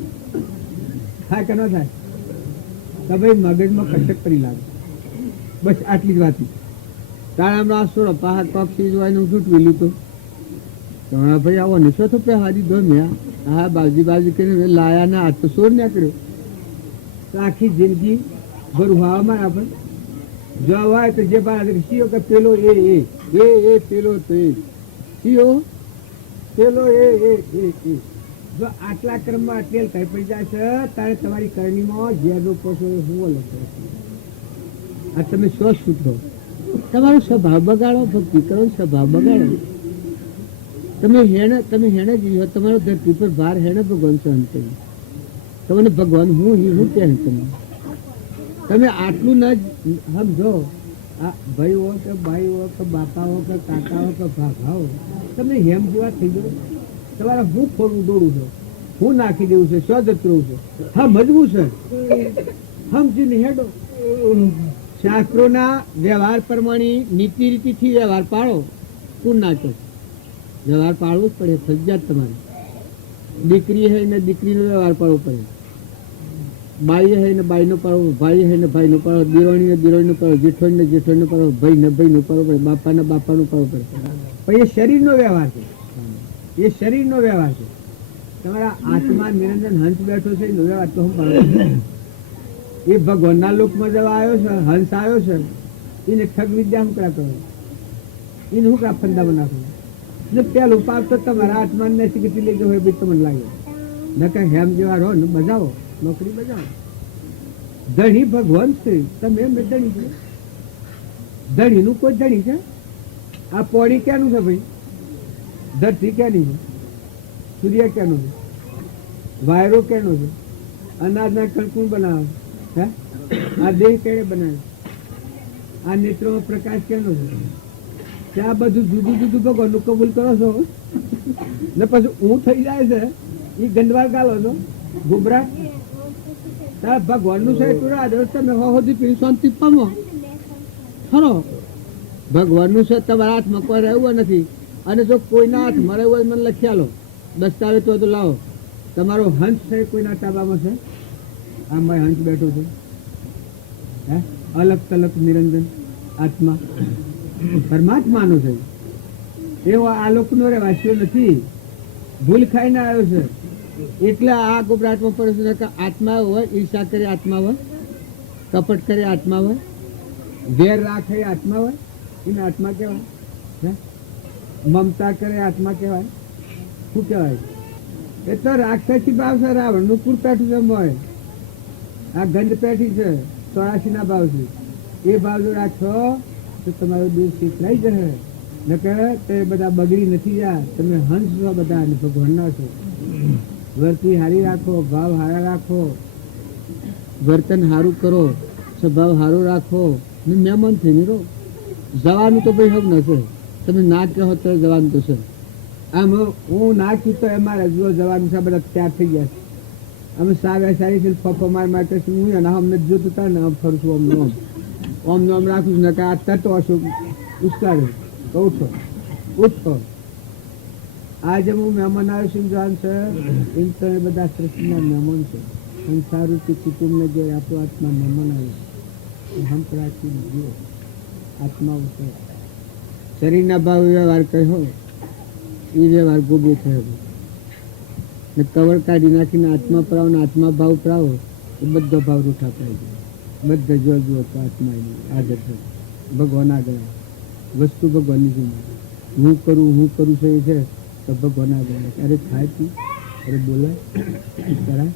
થાય કે ન થાય તો ભાઈ મગજમાં કશક કરી લાગે. બસ આટલી જ વાત. તારે હમણાં સોડો પહાડ પક્ષી જોઈને હું છૂટવી લીધું. તમારા ભાઈ આવો નીચો તો પે હારી દો મેં હા બાજી કરીને લાયા ને હાથ તો સોર નીકળ્યો. તો આખી જિંદગી ભરવામાં આપણે જો હોય તો જે બાદ સીઓ કે પેલો એ પેલો તો એ સીઓ પેલો એ જો આટલા ક્રમમાં અટેલ કઈ પડી જાય છે તારે તમારી કરણીમાં ઝેરનો પોષો હું અલગ આ તમે શું છૂટો. તમારો સ્વભાવ બગાડો, ભક્તિ કરો, સ્વભાવ બગાડો. તમે હેણે જીવો. તમારો ધરતી પર ભાર હેણે ભગવાન સહન કર્યું. તમને ભગવાન હું કહે તમે તમે આટલું ન સમજો, આ ભાઈ હો કે ભાઈ હો કે બાપા હો કે કાકા હો કે ભાભા હો, તમે હેમ જેવા થઈ ગયો. તમારે હું ખોડું દોડું છું, હું નાખી દેવું છે, શું જતું છે, હા મજવું છે, સમજીને હેડો. શાસ્ત્રોના વ્યવહાર પ્રમાણે નીતિ રીતિથી વ્યવહાર પાડો, કોણ નાચો. વ્યવહાર પાડવો જ પડે, ફરજિયાત તમારે. દીકરી હે ને દીકરીનો વ્યવહાર પાડવો પડે, બાઈ હે ને બાઈનો પાડવો, ભાઈ હે ને ભાઈનો પાડવો, દિરોણી ને દિરોણીનો પાડવો, જેઠોણી ને જેઠોણીનો પાડવો, ભાઈ ને ભાઈનો પાડવો પડે, બાપાને બાપાનો પાડવો પડે. પણ એ શરીરનો વ્યવહાર છે, એ શરીરનો વ્યવહાર છે. તમારા આત્મા નિરંજન હંસ બેઠો છે એનો વ્યવહાર તો હું પાડો. એ ભગવાનના લોકમાં જવા આવ્યો છે, હંસ આવ્યો છે, એને ઠગ વિદ્યા હું કરા કરો, એને હું કરા ફંદામાં નાખો. ને પેલું પાપ તો તમારા આત્માને નથી કેટલી લઈ ગયો હોય ભાઈ તમને લાગે. નકર હેમ જેવા રહો ને બજાવો, નોકરી બજાવો. ધણી ભગવાન છે, તમે એમ ધણી છે. ધણીનું કોઈ ધણી છે? આ પોણી ક્યાંનું છે ભાઈ? ધરતી ક્યાંની છે? સૂર્ય ક્યાંનું છે? વાયરો ક્યાંનો છે? અનાજના કણ કોણ બનાવે? હે? આ દેહ કેળે બનાવે? આ નેત્રોમાં પ્રકાશ ક્યાંનો છે? ત્યાં બધું જુદું જુદું ભગવાનનું કબૂલ કરો છો ને પછી હું થઈ જાય છે એ ગંદવાર ગાલો છો ગુબરા. તારા ભગવાનનું છે એટલું રાજ તમે હોદી પીડી શાંતિ પામો ખરો. ભગવાનનું છે તમારા હાથમાં કોઈ રહેવું નથી. અને જો કોઈના હાથમાં રહેવું હોય મને લખી આલો, દસ્તાવેજ તો લાવો. તમારો હંસ છે કોઈના તાબામાં છે? આમાં હંસ બેઠો છે, હે? અલગ તલક નિરંજન આત્મા પરમાત્માનો છે. એવો આ લોકનો રહેવાસીઓ નથી. ભૂલ ખાઈને આવ્યો છે એટલે આ ગોબરાટમાં પડે છે કે આત્મા હોય, ઈર્ષા કરે આત્મા હોય, કપટ કરે આત્મા હોય, વેર રાખે આત્મા હોય, એને આત્મા કહેવાય. મમતા કરે આત્મા કહેવાય. શું કહેવાય? એ તો રાક્ષસી ભાવ છે. રાવણનું પૂર પેઠું છે મોય. આ ગંધ પેઠી છે 84 ભાવથી. એ ભાવ જો રાખશો તો તમારું દૂધ શીતલાઈ જશે. નકર તે બધા બગડી નથી જા. તમે હંસ છો બધા અને ભગવાનના છો. વર્તી હારી રાખો, ભાવ હારા રાખો, વર્તન હારું કરો, સ્વભાવ હારો રાખો ને મહેમાન થઈને રહો. જવાનું તો ભાઈ હક નથી. તમે ના કહો તો જવાનું તો છે. આમ હું ના કહું તો અમારે જો જવાનું છે. બધા તૈયાર થઈ ગયા છે. અમે સારી છે ફફો માર માટે હું એના અમને જોતું હતા ને ફરું છું અમને ઓમ નોમ રાખું છું ને કે આ તત્વ છું ઉસ્કાડ્યું તો ઉઠો. આજે હું મહેમાન આવ્યો છું જાણ છે એમ તો એ બધા સૃષ્ટિના મહેમાન છે. સંસારું કે કુટુંબને જે આપણો આત્મા મહેમાન આવ્યો હંપરાથી જીવો આત્મા છે. શરીરના ભાવ વ્યવહાર કહ્યો એ વ્યવહાર ગોબો થયો ને કવર કાઢી નાખીને આત્મા પરાવો ને આત્મા ભાવ પરાવો એ બધો ભાવ રૂઠા પડી જાય. બધા જો જુઓ તો આત્મા એની આગળ છે. ભગવાન આગળ વસ્તુ ભગવાનની છે. હું કરું છું એ છે તો ભગવાન આગળ અરે ખાય પી અરે બોલાય કરાય.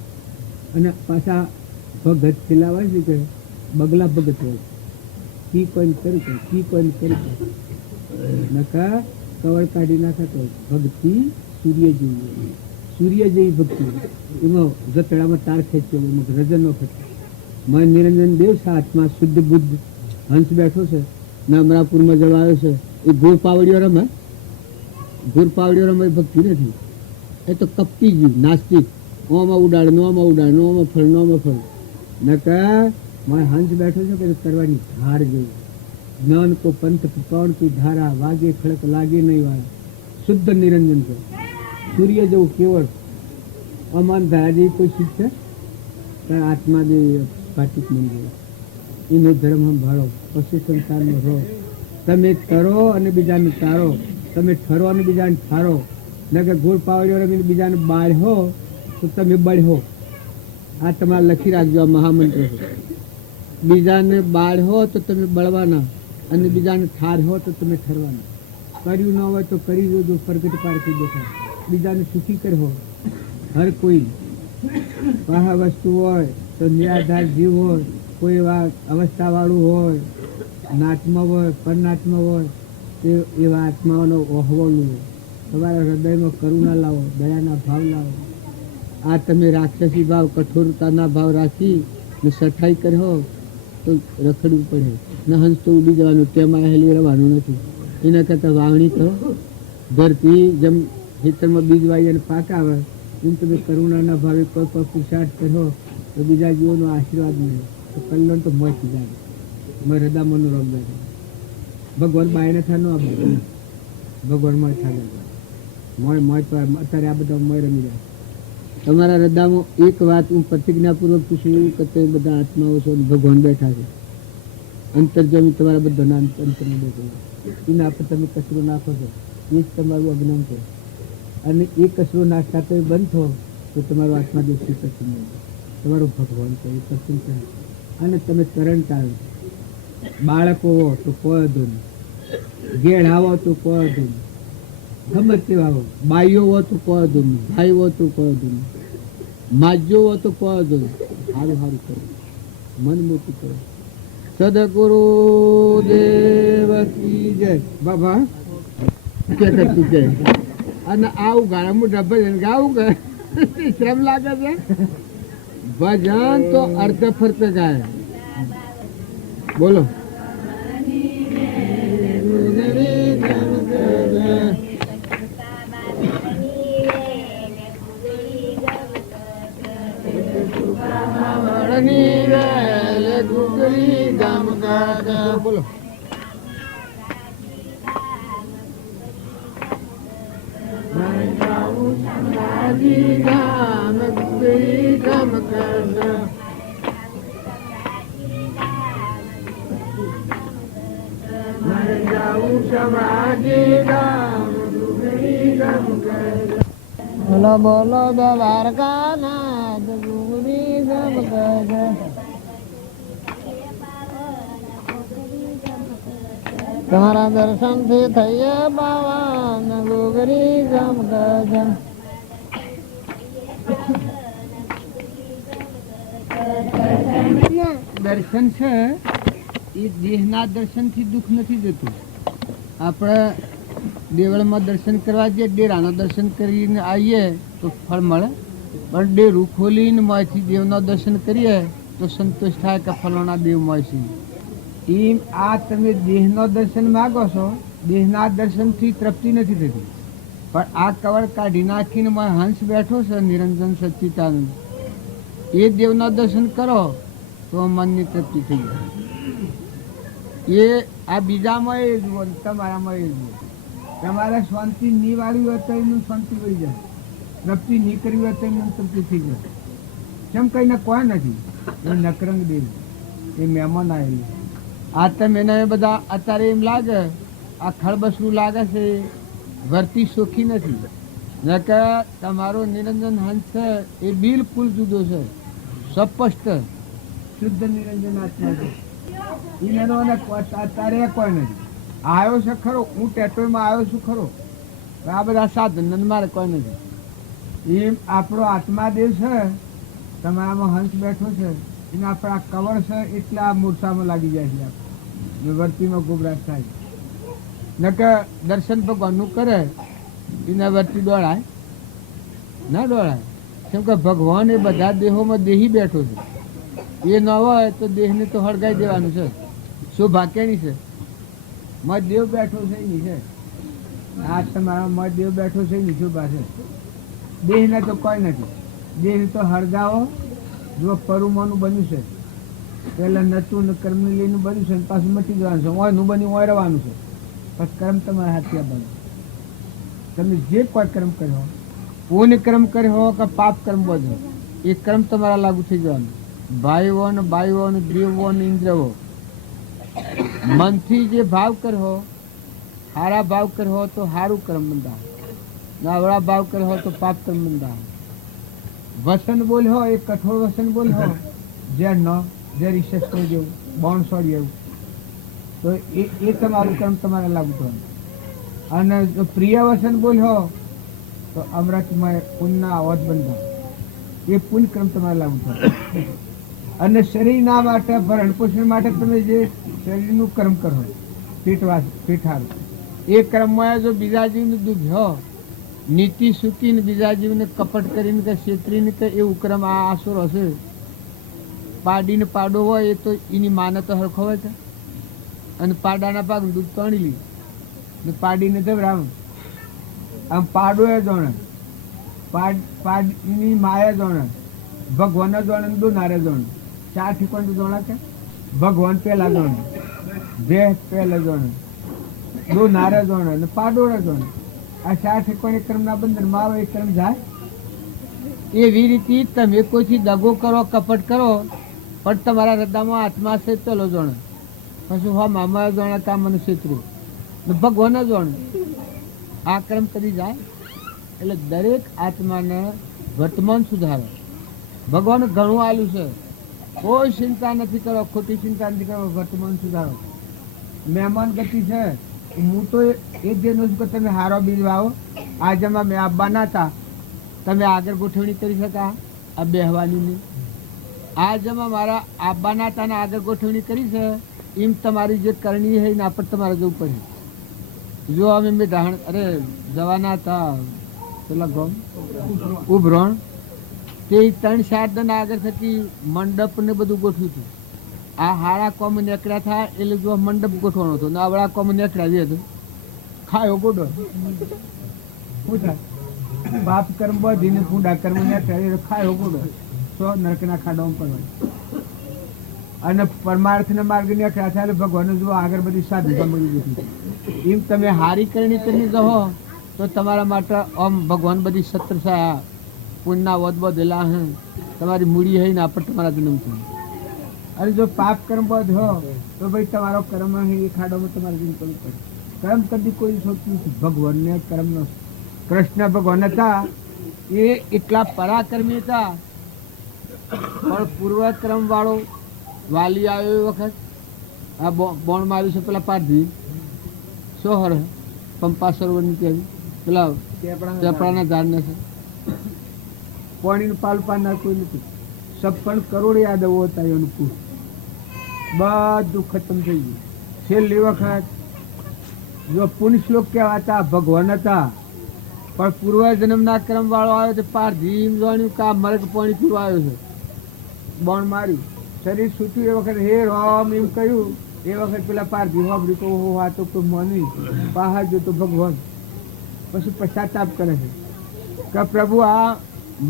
અને પાછા ભગત ખીલાવાય છે કે બગલા ભગત હોય કી કોઈ કરી નકા કવર કાઢી નાખતો ભક્તિ સૂર્ય જેવી ભક્તિ. એમાં જતડામાં તાર ખેંચ્યો, એમાં રજન નો ખેંચ્યો. મન નિરંજન દેવ સાથમાં શુદ્ધ બુદ્ધ હંસ બેઠો છે ને અમરાપુરમાં જવા આવ્યો છે. એ ગુર પાવડીઓ રમે ભક્તિ નથી. એ તો કપટી ગયું નાસ્તિક. ઓમાં ઉડાડ નોમાં ફળ નકા મારે હંસ બેઠો છે કે કરવાની ધાર જેવું. જ્ઞાન કો પંથ કૌણ કી ધારા વાગે ખડક લાગે નહીં વાગે. શુદ્ધ નિરંજન છે. સૂર્ય જેવું કેવળ અમાન ધારા જેવી કોઈ શીખ છે? આત્મા જે પાટિક મંદિર એનો ધર્મ સંભાળો, પછી સંસારનો રહો. તમે તરો અને બીજાને તારો, તમે ઠરો અને બીજાને ઠારો. નકર ગોળ પાવડીઓ રમીને બીજાને બાળહો તો તમે બળહો. આ તમારે લખી રાખજો. આ મહામંત્ર છે. બીજાને બાળહો તો તમે બળવાના અને બીજાને ઠારહો તો તમે ઠરવાના. કર્યું ન હોય તો કરી જોજો, પ્રગટ પારખી દેખાય. બીજાને સુખી કરહો. હર કોઈ પાહા વસ્તુ હોય તો નિરાધાર જીવ હોય, કોઈ એવા અવસ્થાવાળું હોય, નાત્મા હોય, પરનાત્મા હોય, એવા આત્માઓનો ઓહવાનું હોય. તમારા હૃદયમાં કરુણા લાવો, દયાના ભાવ લાવો. આ તમે રાક્ષસી ભાવ, કઠોરતાના ભાવ રાખી ને સઠાઈ કરો તો રખડવું પડે ને હંસ તો ઉડી જવાનું, તેમાં હેલી રહેવાનું નથી. એના કરતાં વાવણી કરો. ધરતી જેમ ખેતરમાં બીજ વાવી અને પાક આવે એમ તમે કરુણાના ભાવે કોઈ પણ પુરુષાર્થ કરો તો બીજા જીવોનો આશીર્વાદ મળે તો કલ્યાણ તો મોંથી જાય. મેં હૃદયમાં રોગ જાય ભગવાન બાયને થાય ન આપે, ભગવાન મોય થાય મોય મોય તો અત્યારે આ બધા મોય રમી જાય. તમારા હૃદયમાં એક વાત હું પ્રતિજ્ઞાપૂર્વક પૂછ્યું કે તમે બધા આત્માઓ છો, ભગવાન બેઠા છે અંતરજમી તમારા બધાના અંતરમાં બેઠેલા, એના પર તમે કચરો નાખો છો, એ જ તમારું અજ્ઞાન છે. અને એ કચરો નાખતા તમે બંધ થો તો તમારો આત્મા દેશી કશું નહીં, તમારો ભગવાન છે એ કશું થાય. અને તમે કરંટ આવે, બાળકો હો તો કોઈ વાંધો નહીં, ઘેડ આવો તો કોઈ વાંધો નહીં, ગમે તેવા હો, બાઈઓ હો તો કોઈ વાંધો નહીં, ભાઈ હો તો કોઈ વાંધો નહીં, માજો હો તો કોઈ વાંધો નહીં. સારું સારું કરો, મન મોટું કરો. સદગુરુ દેવ કી જય. બાબા કે કરતું કે અને આવું ગાળામાં ડબ્બે ગાવું કે શ્રમ લાગે છે. ભજન તો અર્ધ ફરતે ગાય. બોલો બોલો બોલો બોલો દ્વારકાનાથ ગુરી ગમ ગજ. તમારા દર્શન થી થઈએ બાવાન ગુગરી ગમ ગજ. દર્શન છે એ દેહના દર્શનથી દુઃખ નથી જતું. આપણે દેવળમાં દર્શન કરવા જઈએ, ડેરાના દર્શન કરીને આવીએ તો ફળ મળે, પણ ડેરું ખોલીને મોંથી દેવના દર્શન કરીએ તો સંતોષ થાય કે ફલાણા દેવ મોય છે. એમ આ તમે દેહનો દર્શન માગો છો, દેહના દર્શનથી તૃપ્તિ નથી થતી, પણ આ કવળ કાઢી નાખીને મારો હંસ બેઠો છે નિરંજન સચ્ચિદાનંદ, એ દેવના દર્શન કરો તો મનની તૃપ્તિ થઈ જાય. એ આ બીજામાં એ જુઓ, તમારામાં એ જુઓ. તમારે શાંતિ નહીં વાળી હોય તો એનું શાંતિ વળી જાય, તૃપ્તિ નહીં કરવી હોય તો એનું તૃપ્તિ થઈ જાય. કેમ કહીને કોઈ નથી, એ નકરંગ દેવ, એ મહેમાન આવેલું. આ તમે એને બધા અત્યારે એમ લાગે આ ખળબસરું લાગે છે, વર્તી સુખી નથી. ને કે તમારો નિરંજન હંસ છે એ બિલકુલ જુદો છે, સ્પષ્ટ શુદ્ધ નિરંજન આત્મા છે. એનો અત્યારે કોઈ નથી. આવ્યો છે ખરો, હું ટેટોમાં આવ્યો છું ખરો, આ બધા સાધન મારે કોઈ નથી. એમ આપણો આત્માદેવ છે, તમારામાં હંસ બેઠો છે, એના આપણે આ કવર છે એટલે આ મૂર્છામાં લાગી જાય છે, આપણે વર્તીમાં ગોબરાટ થાય. ન કે દર્શન ભગવાનનું કરે એના વર્તી દોડાય ના દોડાય. કેમ કે ભગવાન એ બધા દેહોમાં દેહી બેઠો છે, એ ન હોય તો દેહને તો હળગાઈ દેવાનું છે. શોભા કેની છે? મત દેવ બેઠો છે એની છે. આ તમારા મત દેવ બેઠો છે એની શોભા છે. દેહને તો કોઈ નથી. દેહ તો હળગાવો. જો પરુમાનું બન્યું છે, પહેલા નતું ને કર્મની લઈને બન્યું છે, પાછું મટી જવાનું છે. ઓયનું બન્યું ઓય રહેવાનું છે. પછી કર્મ તમારા હાથે બને. તમે જે કોઈ કર્મ કર્યો, પુણ્ય કર્મ કર્યો કે પાપ કર્મ બધો, એ કર્મ તમારા લાગુ થઈ જવાનું. ભાઈઓ ને બાઈઓ ને દેવો ને ઇન્દ્રવો, મનથી જે ભાવ કર્યો, સારા ભાવ કર્યો તો સારું કર્મ બંધા, નવરા ભાવ કર્યો તો પાપ કર્મ બંધા. વસન બોલ્યો એ કઠોર વસન બોલ્યો, ઝેર ન ઝેર ઈશસ્ત્ર જેવું, બોણસો જેવું, તો એ તમારું કર્મ તમારે લાગુ કરવાનું. અને જો પ્રિય વસન બોલ્યો તો અમૃતમય પુણ્યના અવાજ બંધા, એ પુણ્ય કર્મ તમારે લાગુ કરવાનું. અને શરીરના માટે ભરણ પોષણ માટે તમે જે શરીરનું કર્મ કરો, પીઠારું, એ કર્મમાં જો બીજા જીવને દુભ્યો, નીતિ સૂકીને બીજા જીવને કપટ કરીને કે છેતરીને કે એવું કર્મ આ આસુર હશે પાડીને પાડો હોય એ તો એની માને તો હરખો હોય છે, અને પાડાના પાક દૂધ તણી લી ને પાડીને જવડાવું. આમ પાડો એ જોણે, પાડીની માએ જોણે, ભગવાન જોણે, દો નારે જોણે. ચાર ઠીકોણ જોણા કે ભગવાન પેલા જોણે, દેહ પેલા જોણે, દો નારે જોણે ને પાડોળે જોણે. આ ચાર ઠીકોણ એક કર્મના બંધનમાં આવે, એક કર્મ જાય. એવી રીતે તમે કોઈથી દગો કરો, કપટ કરો, પણ તમારા હૃદયમાં આત્મા છે પેલો જોણે, પછી હા મામા જોણે કા મને શેતરું ને ભગવાન જોણે. આ કર્મ કરી જાય એટલે દરેક આત્માને વર્તમાન સુધારો. ભગવાન ઘણું આલ્યું છે, કોઈ ચિંતા નથી કરો, ખોટી ચિંતા નથી કરો, વર્તમાન સુધારો. મહેમાન ગતિ છે. હું તો એ જ જેનું કે તમે હારો બીજ વાવો. આજમાં મેં આવવાના હતા, તમે આગળ ગોઠવણી કરી શકા આ બેહવાની નહીં. આજમાં મારા આવવાના હતા ને આગળ ગોઠવણી કરી છે, એમ તમારી જે કરણી છે એના પર તમારે જવું પડે. જો અમે મેં ઢાણ અરે જવાના હતા પેલા ગામ ઉભરણ, તે 3-4 દન આગળ થકી મંડપ ને બધું ગોઠવ્યું હતું. આ હારા કોમ નેકડા થાય એટલે જો મંડપ ગોઠવાનો હતો ને આવડા કોમ નેકડા જે હતું ખાયો ગોડો. શું થાય? બાપ કર્મ બધીને ફૂંડા કર્મ નેકડા ખાયો ગોડો. સો નરકના ખાડામાં પડવા અને પરમાર્થના માર્ગ નેકડા થાય એટલે ભગવાન જો આગળ બધી સાધુ મળી જતી. એમ તમે હારી કરણી કરી જહો તો તમારા માટે આમ ભગવાન બધી સત્રસા પુણ્યના વધ બધેલા હે, તમારી મૂડી હઈ ને આપણે તમારા જન્મ થાય. અને જો પાપ કર્મ બધ હો તો ભાઈ તમારો કર્મ એ ખાડોમાં તમારે જઈને કરવું પડે. કર્મ કદી કોઈ સોચતું નથી. ભગવાનને કર્મનો કૃષ્ણ ભગવાન હતા એ એટલા પરાક્રમી હતા, પણ પૂર્વક્રમ વાળો વાલી આવ્યો એ વખત આ બોણ માર્યું છે પેલા પારધી સોહર પંપા સરોવરની ત્યાં પેલા ચપડાના ઝાડને છે. પાણીનું પાલું પાડનાર કોઈ નથી. 56 કરોડ યાદવો હતા એનું પૂર બધું ખતમ થઈ ગયું. છેલ્લી વખત જો પુણ્ય શ્લોક કહેવાતા ભગવાન હતા, પણ પૂર્વ જન્મના ક્રમ વાળો આવ્યો તો પારધી એમ જાણ્યું કે આ મરગ પાણી પીવા આવ્યો છે. બોણ માર્યું, શરીર છૂટ્યું. એ વખત હે રામ એમ કહ્યું. એ વખત પેલા પારધી વાપર્યું તો ઓહો આ તો કોઈ માની બહાર જો તો ભગવાન. પછી પશ્ચાતાપ કરે છે કે પ્રભુ આ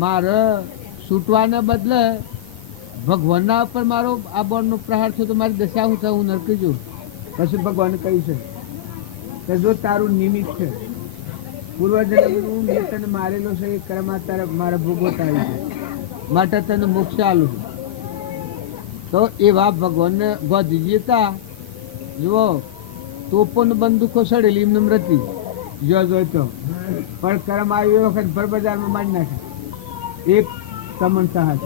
મારે છૂટવાને બદલે ભગવાનના ઉપર મારો આ બોણનો પ્રહાર થયો તો મારી દશા હું થાય, હું નરકી જઉં. પછી ભગવાન કહ્યું છે કે જો તારું નિમિત્ત છે, પૂર્વજન્મનું મેં તને મારેલો છે એ કર્મ તારે મારે ભોગવતા આવી છે, માટે તને મોક્ષ આલું છું. તો એવા ભગવાનને ગોધીજી હતા. જુઓ તોપોને બંદૂકો સડેલી એમને મૃત્યુ જો જોઈ તો, પણ કર્મ આવ્યું એ વખત ભર બજારમાં મારી નાખે એક સમન સાહસ.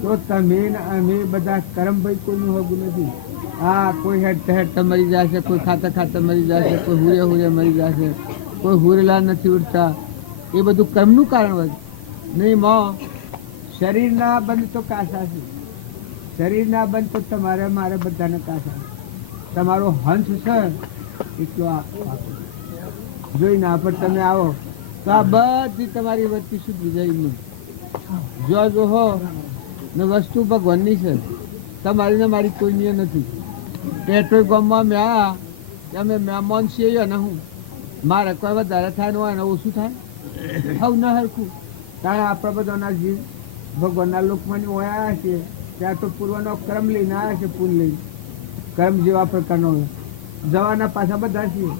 તો તમે અમે બધા કર્મ ભાઈ કોઈનું હોગું નથી. હા કોઈ હેઠ હેઠ મરી જશે, કોઈ ખાતા ખાતા મરી જશે, કોઈ હુરે હુરે મરી જશે, કોઈ હુરેલા નથી ઉઠતા. એ બધું કર્મનું કારણ હોય નહીં. માં શરીરના બંધ તો કાસા છે, શરીરના બંધ તો તમારે મારે બધાને કાસા. તમારો હંસ છે એટલો જોઈને પર તમે આવો તો આ બધી તમારી વસ્તુ સુધરી જાય. જો જો હો ને વસ્તુ ભગવાનની છે, તમારી ને મારી કોઈની નથી. પેટ્રોલ ગામમાં મેં આવ્યા અમે મહેમાન છીએ ને હું મારે કોઈ વધારે થાય ને હોય ને ઓછું થાય હવ ન હરખું. કારણ આપણા બધાના જીવ ભગવાનના લોકમાં આવ્યા છે ત્યાં તો પૂર્વનો કર્મ લઈને આવ્યા છે. પૂન લઈને કર્મ જેવા પ્રકારનો જવાના પાછા બધા છીએ.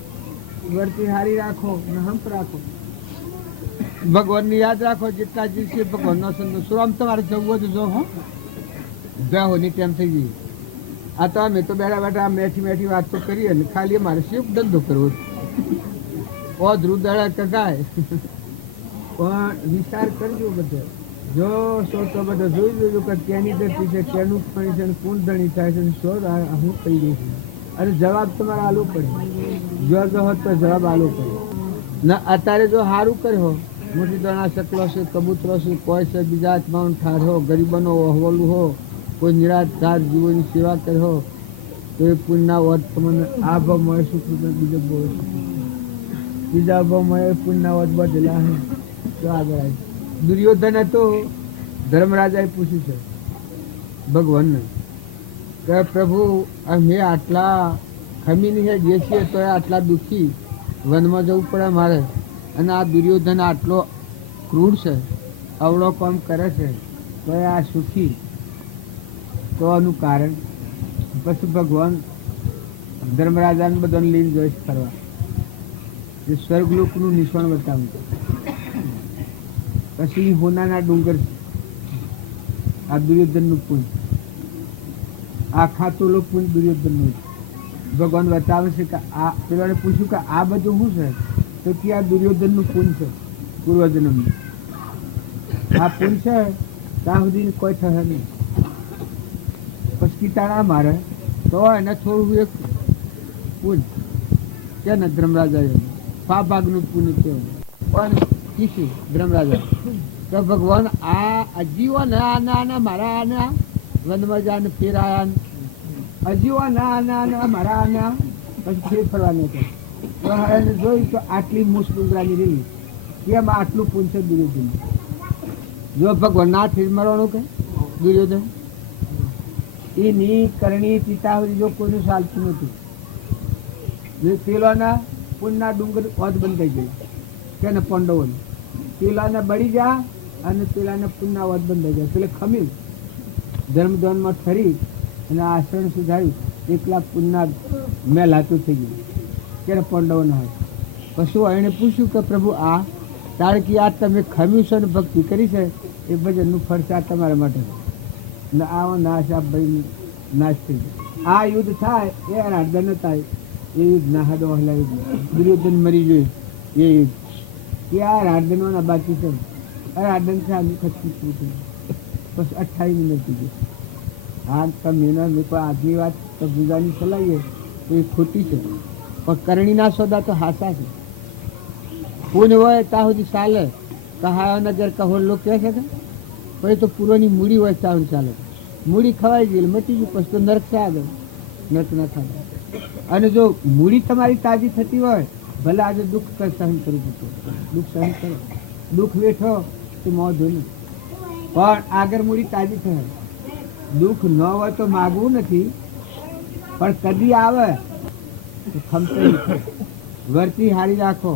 વર્તી હારી રાખો ને હંપ રાખો, ભગવાનની યાદ રાખો. જેટલા જીવ છે ભગવાનનો સંતોષ. શું આમ તમારે જવું તો જો હો બેહોની ટાઈમ થઈ ગઈ. આ તો અમે તો બેઠા બેઠા મેઠી મેઠી વાત તો કરીએ ને ખાલી મારે શું ધંધો કરવો ઓ ધ્રુદળા કગાય. પણ વિચાર કરજો બધે. જો સો તો બધો જોઈ જોજો કે ત્યાંની ધરતી છે, ત્યાંનું પાણી છે, કોણ ધણી થાય છે, શો હું કહી દઉં છું. અને જવાબ તમારે આલવો પડે. જો જો હોત તો જવાબ આલવો પડે ને. અત્યારે જો સારું કર્યો મોટી દણા શકલો છે, કબૂતરો છે, કોઈ છે, બીજા આત્માનું ઠાર હો, ગરીબોનો અહવાલું હો, કોઈ નિરાધાર જીવોની સેવા કર્યો તો એ પુણ્યના વધ તમને આ ભાવ મળે સુખ બીજો બહુ બીજા ભાવ મળે પુણ્યના વધ બધેલા હે. તો આગળ આવી દુર્યોધન હતો. ધર્મરાજાએ પૂછ્યું છે ભગવાનને કે પ્રભુ અમે આટલા ખમીને જે છીએ તો આટલા દુઃખી વનમાં જવું પડે મારે, અને આ દુર્યોધન આટલો ક્રૂર છે, અવળો કામ કરે છે, તો આ સુખી, તો આનું કારણ. પછી ભગવાન ધર્મરાજાને બધાને લઈને જોઈશ કરવા, એ સ્વર્ગલોકનું નિશાન બતાવ્યું. પછી હોનાના ડુંગર, આ દુર્યોધનનું પુંજ, આખા તો લોક પુંજ દુર્યોધનનું. ભગવાન બતાવે છે કે આ પેલાને પૂછ્યું કે આ બધું શું છે, તો કે આ દુર્યોધનનું પુંજ છે, પૂર્વજન્મનું. આ પુંજ છે ત્યાં સુધી કોઈ થશે નહીં. પછી તાણા મારે તો એને થોડું એક પુંજ કે ને ધર્મરાજા ભાગનું પુણ્ય છે પણ કીશું ધર્મરાજા તો ભગવાન આ અજીવો ને આના મારા આના વનમાં જાને ફેર આયા, અજીવો ના આના મારા આના પછી ફેર ફરવાનું હતું. તો એને જોયું તો આટલી મૂસ ડુંગરાની રેલી કેમ આટલું પુંજ છે દુર્યોધન. જો ભગવાન ના ફેર મરવાનું કે દુર્યોધન એની કરણી પિતાવરી જો કોઈનું ચાલતું નથી. પેલોના પુણ્યના ડુંગર ઓધ બંધ થઈ ગઈ કે ને પાંડવોને, પેલાને બળી જા અને પેલાને પુણ્યના ઓધ બંધ થઈ જાય. પેલે ખમી ધર્મધનમાં ઠરી અને આચરણ સુધાર્યું, એકલા પુણ્યના મેલ હાથું થઈ ગયું કે પાંડવોના હાથ. પછી એને પૂછ્યું કે પ્રભુ આ તારે કે આ તમે ખમ્યું છે ને ભક્તિ કરી છે એ ભજનનું ફળ આ તમારા માટે ને આવો નાશ આ ભાઈ નાશ થઈ ગયો. આ યુદ્ધ થાય એ હળદર ન થાય એ યુદ્ધ ના હાડો હલાવી દુર્યોધન મરી ગયું એ યુદ્ધ કે આ હળદરનો બાકી છે. અરે હળદર છે આની ખચી પૂછ્યું બસ 28 મિનિટ થઈ ગઈ. હા તમે લોકો આગલી વાત તો ગુજાની ચલાવીએ તો એ ખોટી છે, પણ કરણીના સોદા તો હાસા છે. પૂન હોય ત્યાં સુધી ચાલે, કહાનગર કહો લોકો કહે છે કે પછી તો પૂરોની મૂડી હોય ત્યાં ચાલે. મૂડી ખવાઈ ગઈ મટી ગયું પછી તો નરક છે આગળ, નરક ના થાય. અને જો મૂડી તમારી તાજી થતી હોય, ભલે આજે દુઃખ સહન કરવું પડતું, દુઃખ સહન કરો, દુઃખ વેઠો તો મોઢું નહીં, પણ આગળ મૂડી તાજી થાય. દુઃખ ન હોય તો માગવું નથી, પણ કદી આવે તો ખમતે વર્તી હારી રાખો.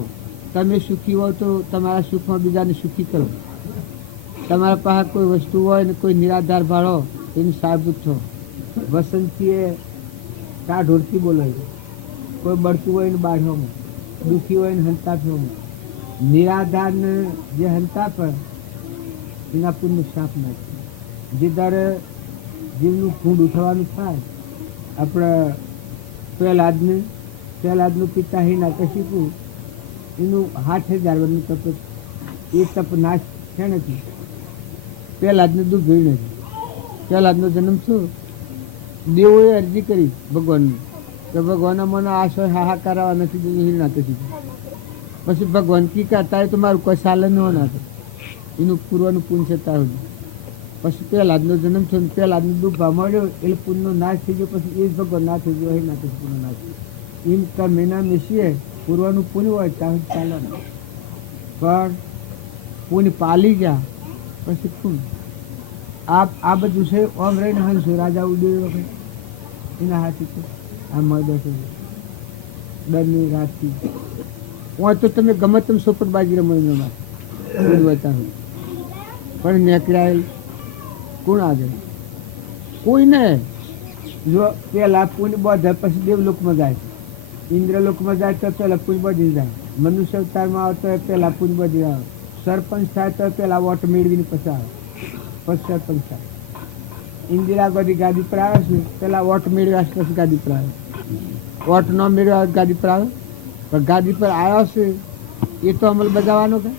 તમે સુખી હો તો તમારા સુખમાં બીજાને સુખી કરો. તમારા પાસે કોઈ વસ્તુ હોય ને કોઈ નિરાધાર ભાળો એની સાબુત થો. વસંતીએ કા ઢોરથી બોલાય, કોઈ બળતું હોય ને બાઢવામાં, દુઃખી હોય ને હંતાફવામાં. નિરાધારને જે હંતાપ એના પુણ્ય સાપ નાખે. જે દર જીવનું કુંડ ઉઠવાનું થાય, આપણે પહેલાદનું પિતા હિના કશીપું એનું 8,000 વર્ષનું તપ, એ તપ નાશ છે નથી. પહેલાદનું દુઃખ ગયું નથી. પહેલાદનો જન્મ શું દેવોએ અરજી કરી ભગવાનની કે ભગવાન મને આશો હાહાકાર આવવા નથી દીધું હિના કશીપું. પછી ભગવાન કી કહેતા તો મારું કોઈ સાલ ન હોના હતું, એનું પૂર્વનું પુણ્ય છે ત્યાં સુધી. પછી પહેલાદનો જન્મ થયો, પહેલાદનું દુઃખ મળ્યો એટલે પુણ્યનો નાશ થઈ ગયો. પછી એ જ ભગવાન ના થઈ ગયો, એ ના થઈ પુણ્યનો નાશ થયો. એમ મેના મેસીએ પૂર્વનું પુણ્ય હોય ત્યાં ચાલે ને, પણ પુણ્ય પાલી ગયા પછી પુણ્ય આ બધું છે. ઓમ રહીને હંસો રાજા ઉદય વખત એના હાથી છે આ મદદ દરની રાતથી હોય તો તમે ગમે તેમ સોપટબાજી રમણીમાં બતા પણ નેકળાયેલ કોણ આગળ કોઈ ને. જો પેલા પુણ્ય બધે પછી દેવલોકમાં જાય, ઇન્દ્રલોકમાં જાય તો પેલા પુણ્ય બધી જાય, મનુષ્ય અવતારમાં આવે તો પેલા પુણ્ય બધી આવે, સરપંચ થાય તો પેલા વોટ મેળવીને પછી આવે, પછી સરપંચ થાય. ઇન્દિરા ગાદી પર આવે છે પેલા વોટ મેળવ્યા છે પછી ગાદી પર આવે, વોટ ન મેળવ્યા ગાદી પર આવે. પણ ગાદી પર આવ્યો છે એ તો અમલ બજાવવાનો કે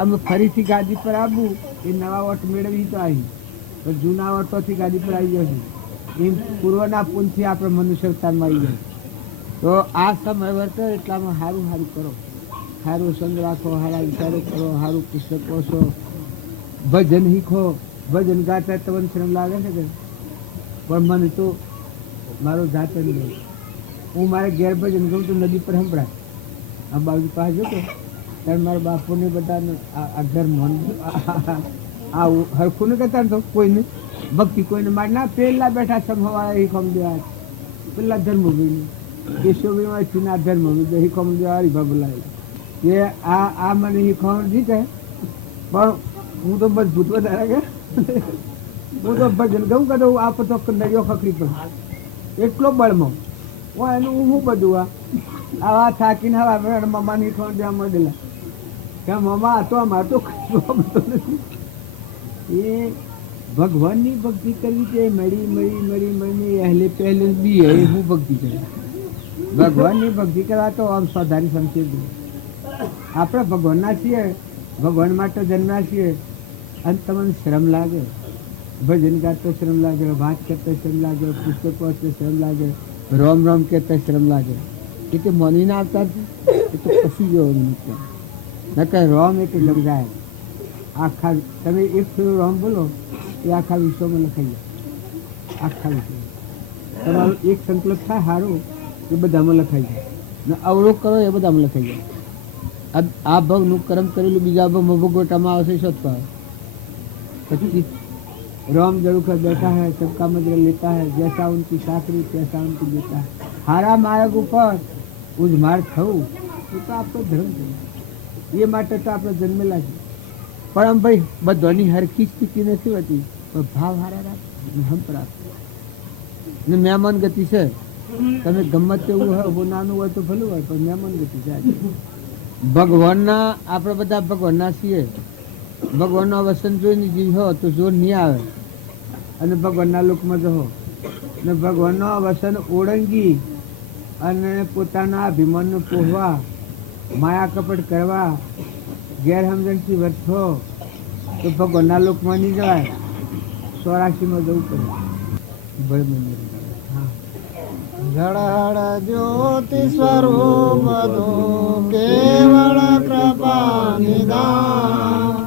અમે ફરીથી ગાદી પર આવવું એ નવા વોટ મેળવી તો આવી, પણ જૂના વોટોથી ગાદી પર આવી જશે. એમ પૂર્વના પુણ્યથી આપણે મનુષ્ય અવતારમાં આવી જાય. તો આ સમય વર્તો એટલામાં સારું સારું કરો, સારું સંગ રાખો, સારા વિચારો કરો, સારું પુસ્તક વાંચો, ભજન શીખો. ભજન ગાતા તમને શ્રમ લાગે છે કે પણ મને તો મારો જાત જ નહીં. હું મારે ઘેર ભજન ગમું તો નદી પર સંભળાય. આ બાજુ પાસે જોતો ત્યારે મારા બાપુને બધાને આ ઘર મન આવું હરખું ને કહેતા તો કોઈને ભક્તિ કોઈને માર ના પેલા બેઠા સંભવાળા હિકમ દેવા પેલા ધર્મભૂમિ કેશવભાઈ ચુના ધર્મભૂમિ હિકમ દેવા હરિભા બોલાય કે આ મને હિકમ ઠીક હે પણ હું તો બસ ભૂતવા તારા કે હું તો ભજન ગયું કે આ તો નડિયો ખકડી પડે એટલો બળમાં હું એનું હું બધું આવા થાકીને હવા મમ્માની હિકમ દેવા મળેલા કે મમ્મા આ તો અમારે તો નથી એ ભગવાનની ભક્તિ કરવી છે મળી મળી મળી મળી પહેલે પહેલે બી હે હું ભક્તિ કરું ભગવાનની ભક્તિ કરવા તો આમ સાધારી સમજે આપણે ભગવાનના છીએ ભગવાન માટે જન્મ્યા છીએ અને તમને શ્રમ લાગે ભજન ગાતો શ્રમ લાગે વાત કરતા શ્રમ લાગે પુસ્તકો વાંચતા શ્રમ લાગે રોમ રોમ કહેતા શ્રમ લાગે એ તો મનીને આવતા એ તો કશું જવાનું નથી નકર રોમ એ તો સમજાય આખા તમે એક ફેરો રોમ બોલો એ આખા વિશ્વમાં લખાઈ જાય આખા વિશ્વ તમારો એક સંકલ્પ થાય સારું એ બધામાં લખાઈ જાય ને અવરોધ કરો એ બધામાં લખાઈ જાય આ ભગનું કર્મ કરેલું બીજા ભગમાં ભોગવટામાં આવશે શોધવા પછી राम जरूर कर बैठा है सबका मदद लेता है जैसा उनकी साकरी तैसा उनको देता है हारा मार्ग ऊपर उस मार्ग થવું એ તો આપણો ધર્મ છે એ માટે તો આપણે જન્મેલા છે પણ ભાઈ બધાની હરખી સ્થિતિ નથી હોતી પણ ભાવ હારા રાખ હમ પ્રાપ્ત ને મહેમાન ગતિ છે તમે ગમત તેવું હોય બહુ નાનું હોય તો ભલું હોય પણ મહેમાન ગતિ છે ભગવાનના આપણે બધા ભગવાનના છીએ ભગવાનનો વસન જોઈને જીવો તો જોર નહીં આવે અને ભગવાનના લોકમાં જહો ને ભગવાનનો વસન ઓળંગી અને પોતાના અભિમાનને પોહવા માયા કપટ કરવા ગેરસમજણથી વર્થો તો ભગવાનના લોકમાં નહીં જવાય 84માં જવું પડે ભય મંદિર જળ જ્યોતિ સ્વરૂપ કેવળ કૃપા નિદાન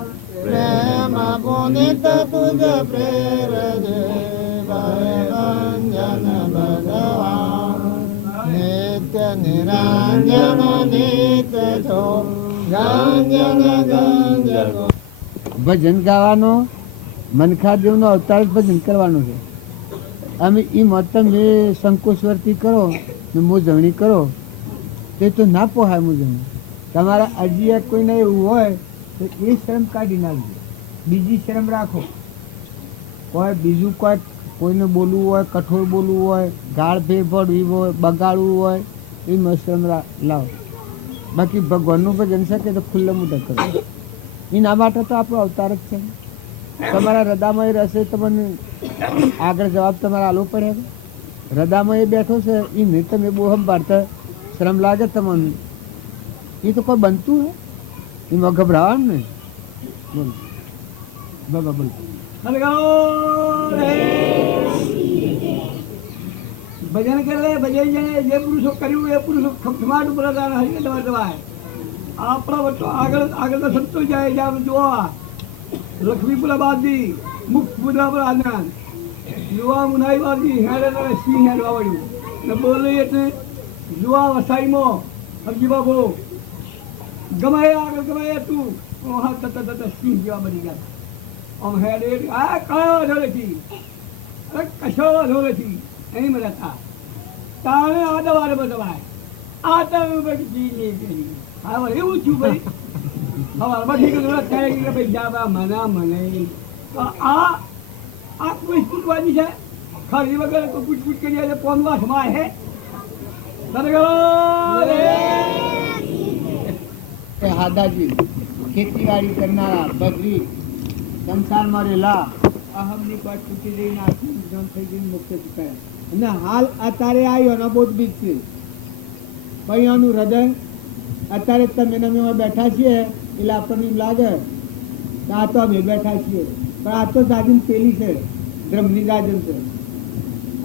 પ્રેમ પુનિત તુજ પ્રેરજે ભયભંજન ભગવાન નિત્ય નિરંજન નિત્ય જો ગંજન ગંજન ભજન ગાવાનો મનખાદેવનો અવતાર ભજન કરવાનો છે અમે એ મતમ એ સંકોચવર્તી કરો ને મોજવણી કરો તે તો ના પોહાય મોજવણી તમારા અજીયા કોઈને એવું હોય તો એ શરમ કાઢી નાખજો બીજી શરમ રાખો કોઈ બીજું કોઈને બોલવું હોય કઠોર બોલવું હોય ગાળ ભેર ભળવી હોય બગાડવું હોય એમાં શરમ લાવો બાકી ભગવાનનું ભજન શકે તો ખુલ્લે મોઢે કરો એના માટે તો આપણો અવતાર જ છે તમારા હૃદયમાં એ રહેશે તમને આગળ જવાબ તમારે આલવો પડે હૃદયમાં એ બેઠો છે એ નહીં તમે બહુ સંભાળતા શ્રમ લાગે તમને એ તો કોઈ બનતું હે એમાં ગભરાવાનું ને બોલો બાબા બોલો ભજન કરે ભજન જે પુરુષો કર્યું એ પુરુષો ખમાટ ઉપર હરી દવાય આપણા વચ્ચે આગળ તો સંતો જાય જ્યાં જોવા લક્ષ્મીપુરા બાદી મુખપુરા પર આનંદ યુવા મુનાઈ બાદી હેડે સિંહ હેડવા વળ્યું ને બોલે એટલે યુવા વસાઈમાં હરજી બાબો ગમાય આગળ ગમાય તું હા તત સિંહ જેવા બની ગયા આમ હેડે આ કયો ઢોલેથી અરે કશો ઢોલેથી અહીં મળતા તાણે આદવારે બદવાય આ તમે બધી જી નહીં કરી હા એવું છું ભાઈ હવારમાં ઠીક થાય કે ભાઈ જા મને આ કોઈ સ્કૂટવાજી છે ખરી વગર પૂછપૂછ કરી પોનવા સમાય હે હાદાજી ખેતીવાડી કરનારા બદરી સંસારમાં રહેલા અહમની પર તૂટી જઈને આત્મજ્ઞાન થઈ જઈને મુક્ત ચૂકાયા અને હાલ અત્યારે આવ્યો ને બહુ બીક છે અહીંયાનું હૃદય અત્યારે તમે અમે બેઠા છીએ એટલે આપણને એમ લાગે કે આ તો અમે બેઠા છીએ પણ આ તો જાજમ પેલી છે ધર્મની જાજમ છે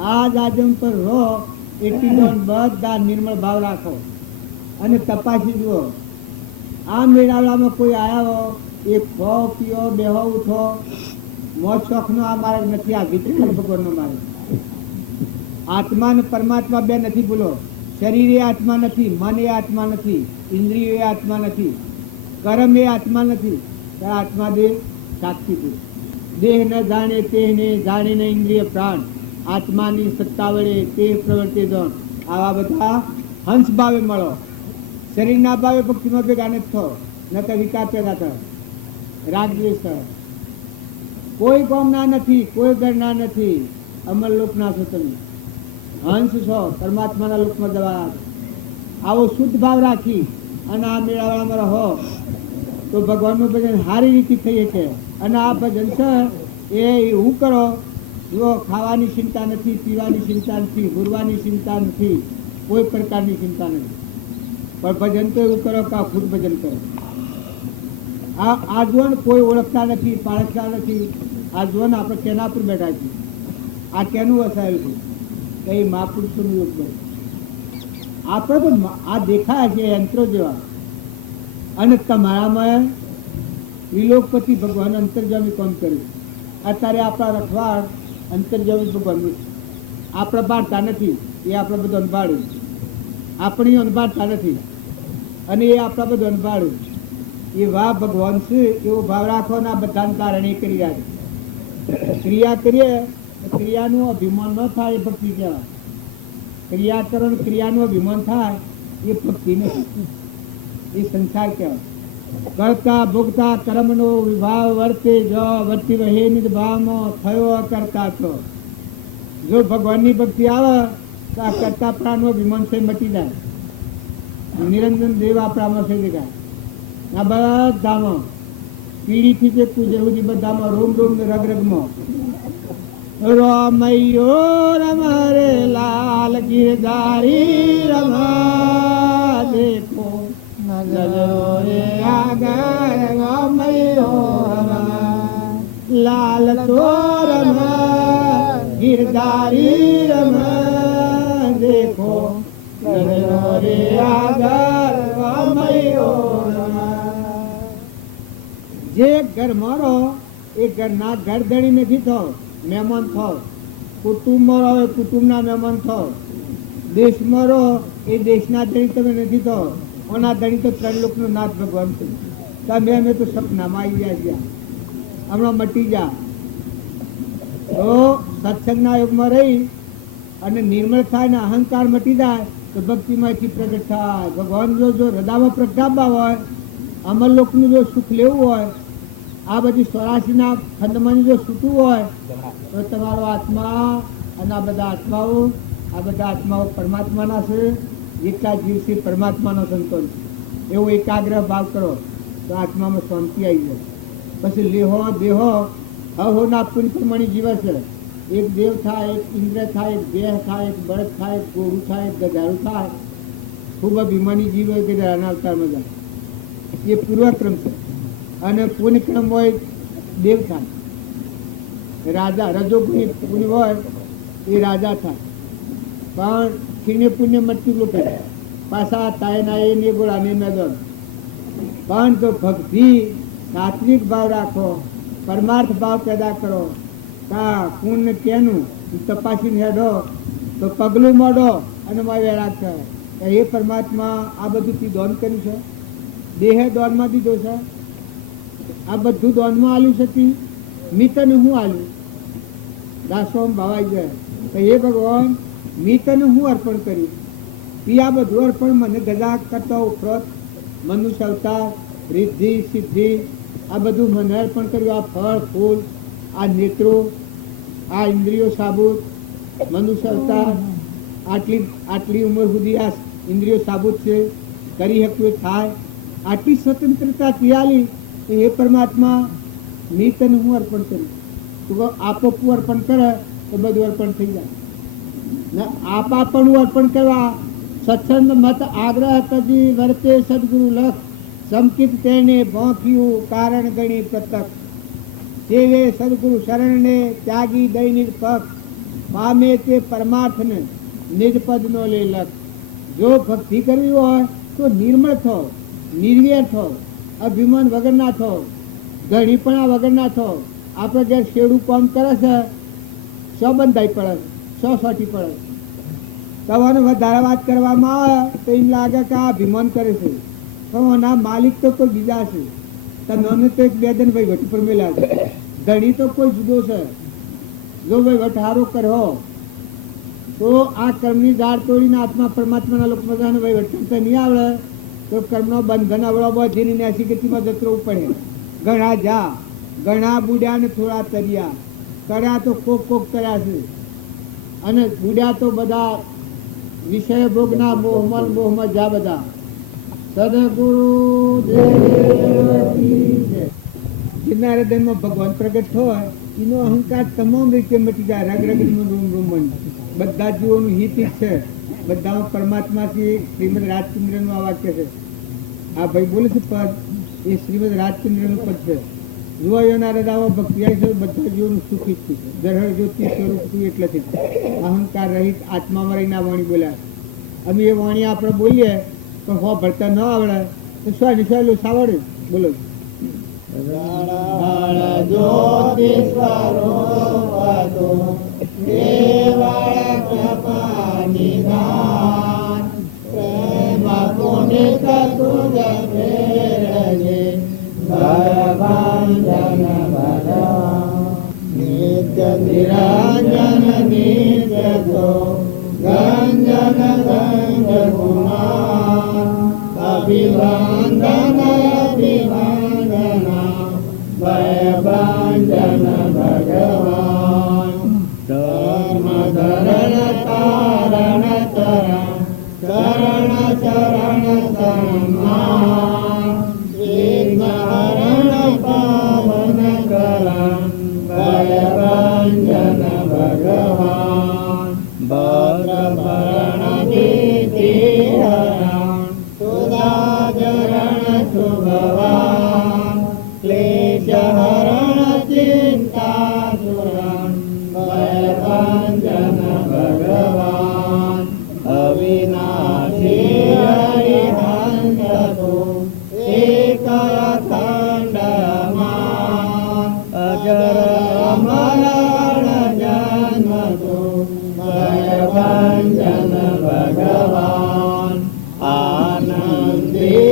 આ જાજમ પર રહો એટલી બધા નિર્મળ ભાવ રાખો અને તપાસી જુઓ આ મેળાવડામાં કોઈ આવ્યા હો એક ખો પીઓ બેહો ઉઠો મોજ શોખનો આ માર્ગ નથી આ વિચિત્ર ભગવાનનો માર્ગ આત્મા ને પરમાત્મા બે નથી બોલો શરીર એ આત્મા નથી મન એ આત્મા નથી ઇન્દ્રિયો એ આત્મા નથી કર્મ એ આત્મા નથી આત્મા દેવ સાક્ષી પુરુષ દેહ ન જાણે તેને જાણે ન ઇન્દ્રિય પ્રાણ, આત્માની સત્તા વડે તે પ્રવૃત્તિ દોણ. આવા બધા હંસ ભાવે મળો. શરીરના ભાવે ભક્તિમાં ભેગા નથી થો, ન તો વિકાર પેદા થાય, રાગ દ્વેષ થાય. કોઈ ગામના નથી, કોઈ ઘરના નથી, અમર લોકના છો તમે. હંસ છો, પરમાત્માના લોકમાં જવા. આવો શુદ્ધ ભાવ રાખી અને આ મેળાવાળામાં રહો તો ભગવાનનું ભજન સારી રીતે થઈ શકે. અને આ ભજન છે એ એવું કરો, જો ખાવાની ચિંતા નથી, પીવાની ચિંતા નથી, હુરવાની ચિંતા નથી, કોઈ પ્રકારની ચિંતા નથી. પણ ભજન તો એવું કરો કે આ ખુદ ભજન કરો. આ જોન કોઈ ઓળખતા નથી, પાળખતા નથી. આ જોન આપણે કેના પર બેઠા છીએ, આ કેનું વસાયું છે કે મહાપુરુષોનું યોગ કરે. આપણે તો આ દેખાય છે યંત્રો જેવા. અને તમારામાં વિલોકપતિ ભગવાન અંતર્જામી કામ કર્યું. અત્યારે આપણા રખવાડ અંતર્જામી ભગવાનનું છે. આપણે બાળતા નથી, એ આપણે બધું અનભાળ્યું. આપણી અનભાળતા નથી અને એ આપણા બધું અનભાળ્યું. એ વાહ ભગવાન છે એવો ભાવ રાખો ને આ બધાને કારણે કરી રહ્યા છે. ક્રિયા કરીએ ક્રિયાનું અભિમાન ન થાય એ ભક્તિ કહેવાય. ક્રિયા કરો ને ક્રિયાનું અભિમાન થાય એ ભક્તિ નથી, એ સંસાર કહેવાય. કરતા ભોગતા કર્મનો વિભાવ વર્તે જો વર્તી રહે નિભાવમાં થયો કરતા તો. જો ભગવાનની ભક્તિ આવે તો આ કરતા પ્રાણનો અભિમાન છે મટી જાય. નિરંજન દેવ આપણામાં છે દેખાય. આ બધામાં પીડીથી તે પૂજે સુધી બધામાં રોમ રોમ ને રગ રગમાં રમૈયો રમરે લાલ ગિરધારી રમા દેખો રે આગળ રમૈયો રમા લાલ તો રમા ગિરધારી રમા દેખો રે આગળ રમૈયો રમા. જે ઘર મારો એ ઘરના ઘરધણી નથી થો, મહેમાન થો. કુટુંબમાં રહો એ કુટુંબના મહેમાન થો. દેશમાં રહો એ દેશના ધણી તમે નથી થો. ઓના ધણી તો ત્રણ લોકનો નાથ ભગવાન છે. તમે અમે તો સપનામાં આવી ગયા, હમણાં મટી જા. તો સત્સંગના યુગમાં રહી અને નિર્મળ થાય ને અહંકાર મટી જાય તો ભક્તિમાંથી પ્રગટ થાય. ભગવાન જો હૃદયમાં પ્રગટાવવા હોય, અમર લોકનું જો સુખ લેવું હોય, આ બધી 84ના ખંડમાં જો છૂટવું હોય તો તમારો આત્મા અને આ બધા આત્માઓ પરમાત્માના છે. જેટલા જીવ છે પરમાત્માનો સંતોષ છે. એવો એકાગ્ર ભાવ કરો તો આત્મામાં શાંતિ આવી જાય. પછી લેહો દેહો અહોના પુણ્ય પ્રમાણે જીવે છે. એક દેવ થાય, એક ઇન્દ્ર થાય, એક દેહ થાય, એક બળદ થાય, એક ઘોડું થાય, એક ગધારું થાય. ખૂબ અભિમાની જીવ હોય કે અવતારમાં જાય. એ પૂર્વક્રમ છે. અને પુણ્યક્રમ હોય દેવ થાય, રાજા. રજોગુણી પુણ્ય હોય એ રાજા થાય. પણ ખીણે પુણ્ય મટકી રૂપે પાછા થાય ના એ ને ગોળા ને મેદન. પણ જો ભક્તિ સાત્વિક ભાવ રાખો, પરમાર્થ ભાવ પેદા કરો, કા પુણ્ય કેનું તપાસીને હેડો તો પગલું મોડો અને મારે વેળા છે. એ પરમાત્મા આ બધું તી દોન કર્યું છે, દેહે દોનમાં દીધો છે. આ બધું દોનમાં આલ્યું છે. તી મિતને હું આલ્યું દાસોમ ભાવાઈ જાય તો એ ભગવાન મિતને હું અર્પણ કર્યું. તી આ બધું અર્પણ મને ગજા કરતો ઉપરોત મનુષ્ય અવતાર, રિદ્ધિ સિદ્ધિ આ બધું મને અર્પણ કર્યું. આ ફળ ફૂલ, આ નેત્રો, આ ઇન્દ્રિયો સાબુત, મનુષ્ય અવતાર, આટલી ઉંમર સુધી આ ઇન્દ્રિયો સાબુત છે, કરી શકું થાય. આટલી સ્વતંત્રતા પીયાલી એ પરમાત્મા મિતને હું અર્પણ કર્યું. તું આપોપું અર્પણ કરે તો બધું અર્પણ થઈ જાય ને. આપાપણું અર્પણ કરવા સત્સંગ મત આગ્રહ તજી વર્તે સદગુરુ લખ સંકિત તેને ભોંખ્યું કારણ ગણી પ્રતક સેવે સદગુરુ શરણને ત્યાગી દૈનિક પક્ષ પામે તે પરમાર્થને નિજ પદનો લે લખ. જો ભક્તિ કરવી હોય તો નિર્મળ થો, નિર્વેર થો, અભિમાન વગરના થો, ઘણીપણા વગરના થો. આપણે ઘેર શેડું કામ કરે છે, સો બંધાઈ પડે, સો સોટી પડે. તમારે વધારે વાત કરવામાં આવે તો એમ લાગે કે આ અભિમાન કરે છે, પણ એના માલિક તો કોઈ બીજા છે. તમે તો એક બે દિન ભાઈ ઘટી પર મેળ્યા છે. ઘણી તો કોઈ જુદો છે. જો વહીવટ હારો કર્યો તો આ કર્મની ઝાડ તોડીને આત્મા પરમાત્માના લોકમાં જવાનો વહીવટ કરતા નહીં આવડે તો કર્મનો બંધન અવળો જેની નેસી ગતિમાં જતરવું પડે. ઘણા જા, ઘણા બુડ્યા ને થોડા તર્યા, કર્યા તો કોક કર્યા છે, અને બુડ્યા તો બધા વિષય ભોગના મોહમાં જા બધા. સદગુરુ જેના હૃદયમાં ભગવાન પ્રગટ હોય એનો અહંકાર તમામ રીતે મટી જાય. રગ રગનું રૂમ બધા જીવોનું હિત જ છે. બધામાં પરમાત્માથી શ્રીમદ રાજચંદ્રનું આ વાક્ય છે. આ ભાઈ બોલે છે પદ, એ શ્રીમદ રાજચંદ્રનું પદ છે. જુવાયોના હૃદયમાં ભક્તિ આવી છે, બધા જીવોનું સુખ ઈચ્છું છે. દરહર જ્યોતિ સ્વરૂપ તું એટલેથી અહંકાર રહિત આત્મામાં રહીને આ વાણી બોલ્યા. અમે એ વાણી આપણે બોલીએ પણ હો ભરતા ન આવડે તો શું નિશાળું સાવડે બોલો. જ્યોતિ સ્વરૂપ કેવળ કૃપા નિધાન પ્રેમ પુનિત તુજ પ્રેરજે ભયભંજન ભગવાન નિત્ય નિરંજન નિત્ય તો ગંજન ગંજ ગુમાન અભિવંદન અભિવંદના ભયભંજન ભગવાન ધર્મ ધરણ તારણ તરણ ચરણ ચરણ સન્માન વિઘ્ન હરણ પાવન કરણ ભયભંજન ભગવાન ભદ્રભરણ ભીતિ હરણ સુદાચરણ શુભવાન ક્લેશ હરણ ચિંતા સુરણ ભયભંજન ભગવાન અવિનાશી હરિહંસ કો એક અખંડમાં અજર અમર જન્મ કો ભયભંજન ભગવાન આનંદી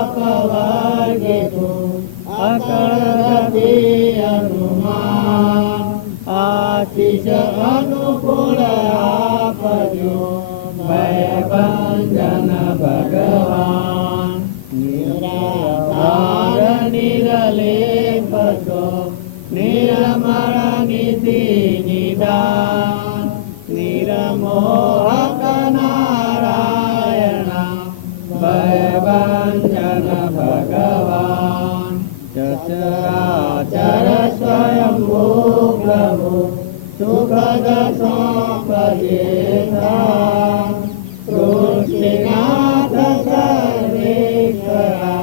અપવર્ગિતો અકળ ગતિ અનુમાન આશિષ અનુકૂળ આપજો ભયભંજન ભગવાન નિરાધાર નિરલેપ છો નિર્મળ નિધિ નિદાન નિર્મોહક નારાયણ ભયભંજન ભગવાન ચચરાચર સ્વયંભૂ પ્રભુ સુખદ સોંપયેતા સૃષ્ટિનાથ સર્વેશ્વરા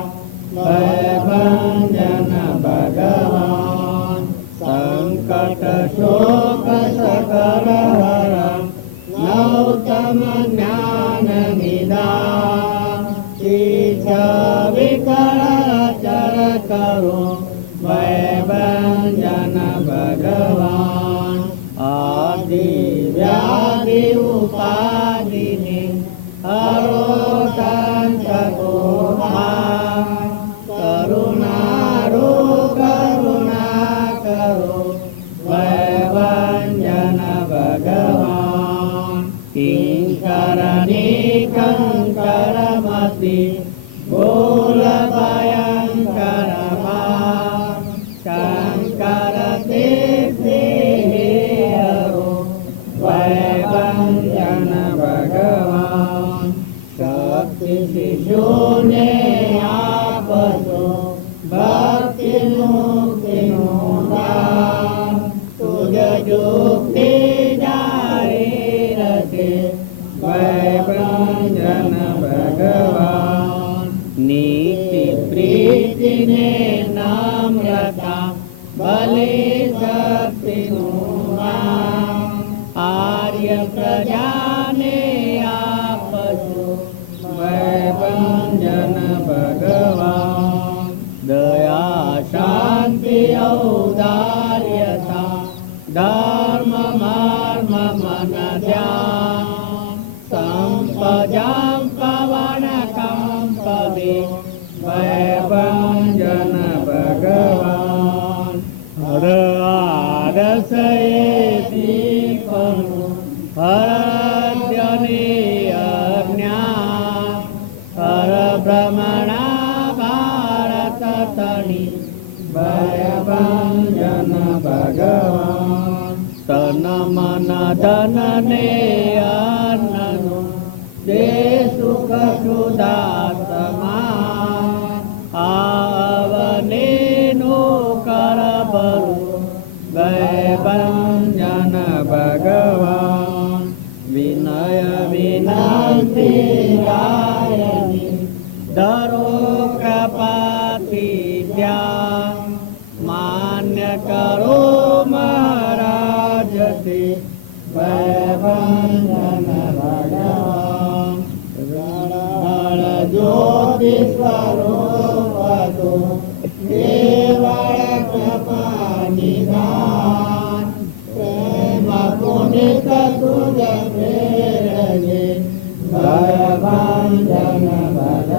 ભયભંજન ભગવાન સંકટ શોક સકલ હરણ નૌતમ જ્ઞાન નિદાન શીછ વિકળ ચર કરો ભયભંજન ભગવાન આદિ વ્યાધિ ઉપાધિને હરો સંતકો કરુણારો કરુણા કરો ભયભંજન ભગવાન કિંકરની કંકર મતી બોલ ભયંકર શંકર તે હરો ભયભંજન ભગવાન શક્તિ શિશુને આપજો ભક્તિ મુક્તિનું દાન તુજ જુક્તિ જારી રખે ભયભંજન ભગવાન નીતિ પ્રીતિને નામ્રતા બલિ શક્તિનું નામ આર્ય પ્રજાને આપજો ભયભંજન ભગવાન દયા શાંતિ ભ્રમણા ભારત તણી ભય ભંજન ભગવાન તન મન ધન ને અન્નનો દે સુખ સુદાતમા આવને નો કર ભલું ભય ભંજન ભગવાન વિનય વિનંતી રાયની ધરો કપાતી ત્યાં માન્ય કરો મહારાજ તે ભયભંજન ભગવાન રણબળ જ્યોતિ સ્વરૂપતો કેવળ કૃપા નિધાન પ્રેમ પુનિત તુજ પ્રેરજે ભયભંજન ભગવાન.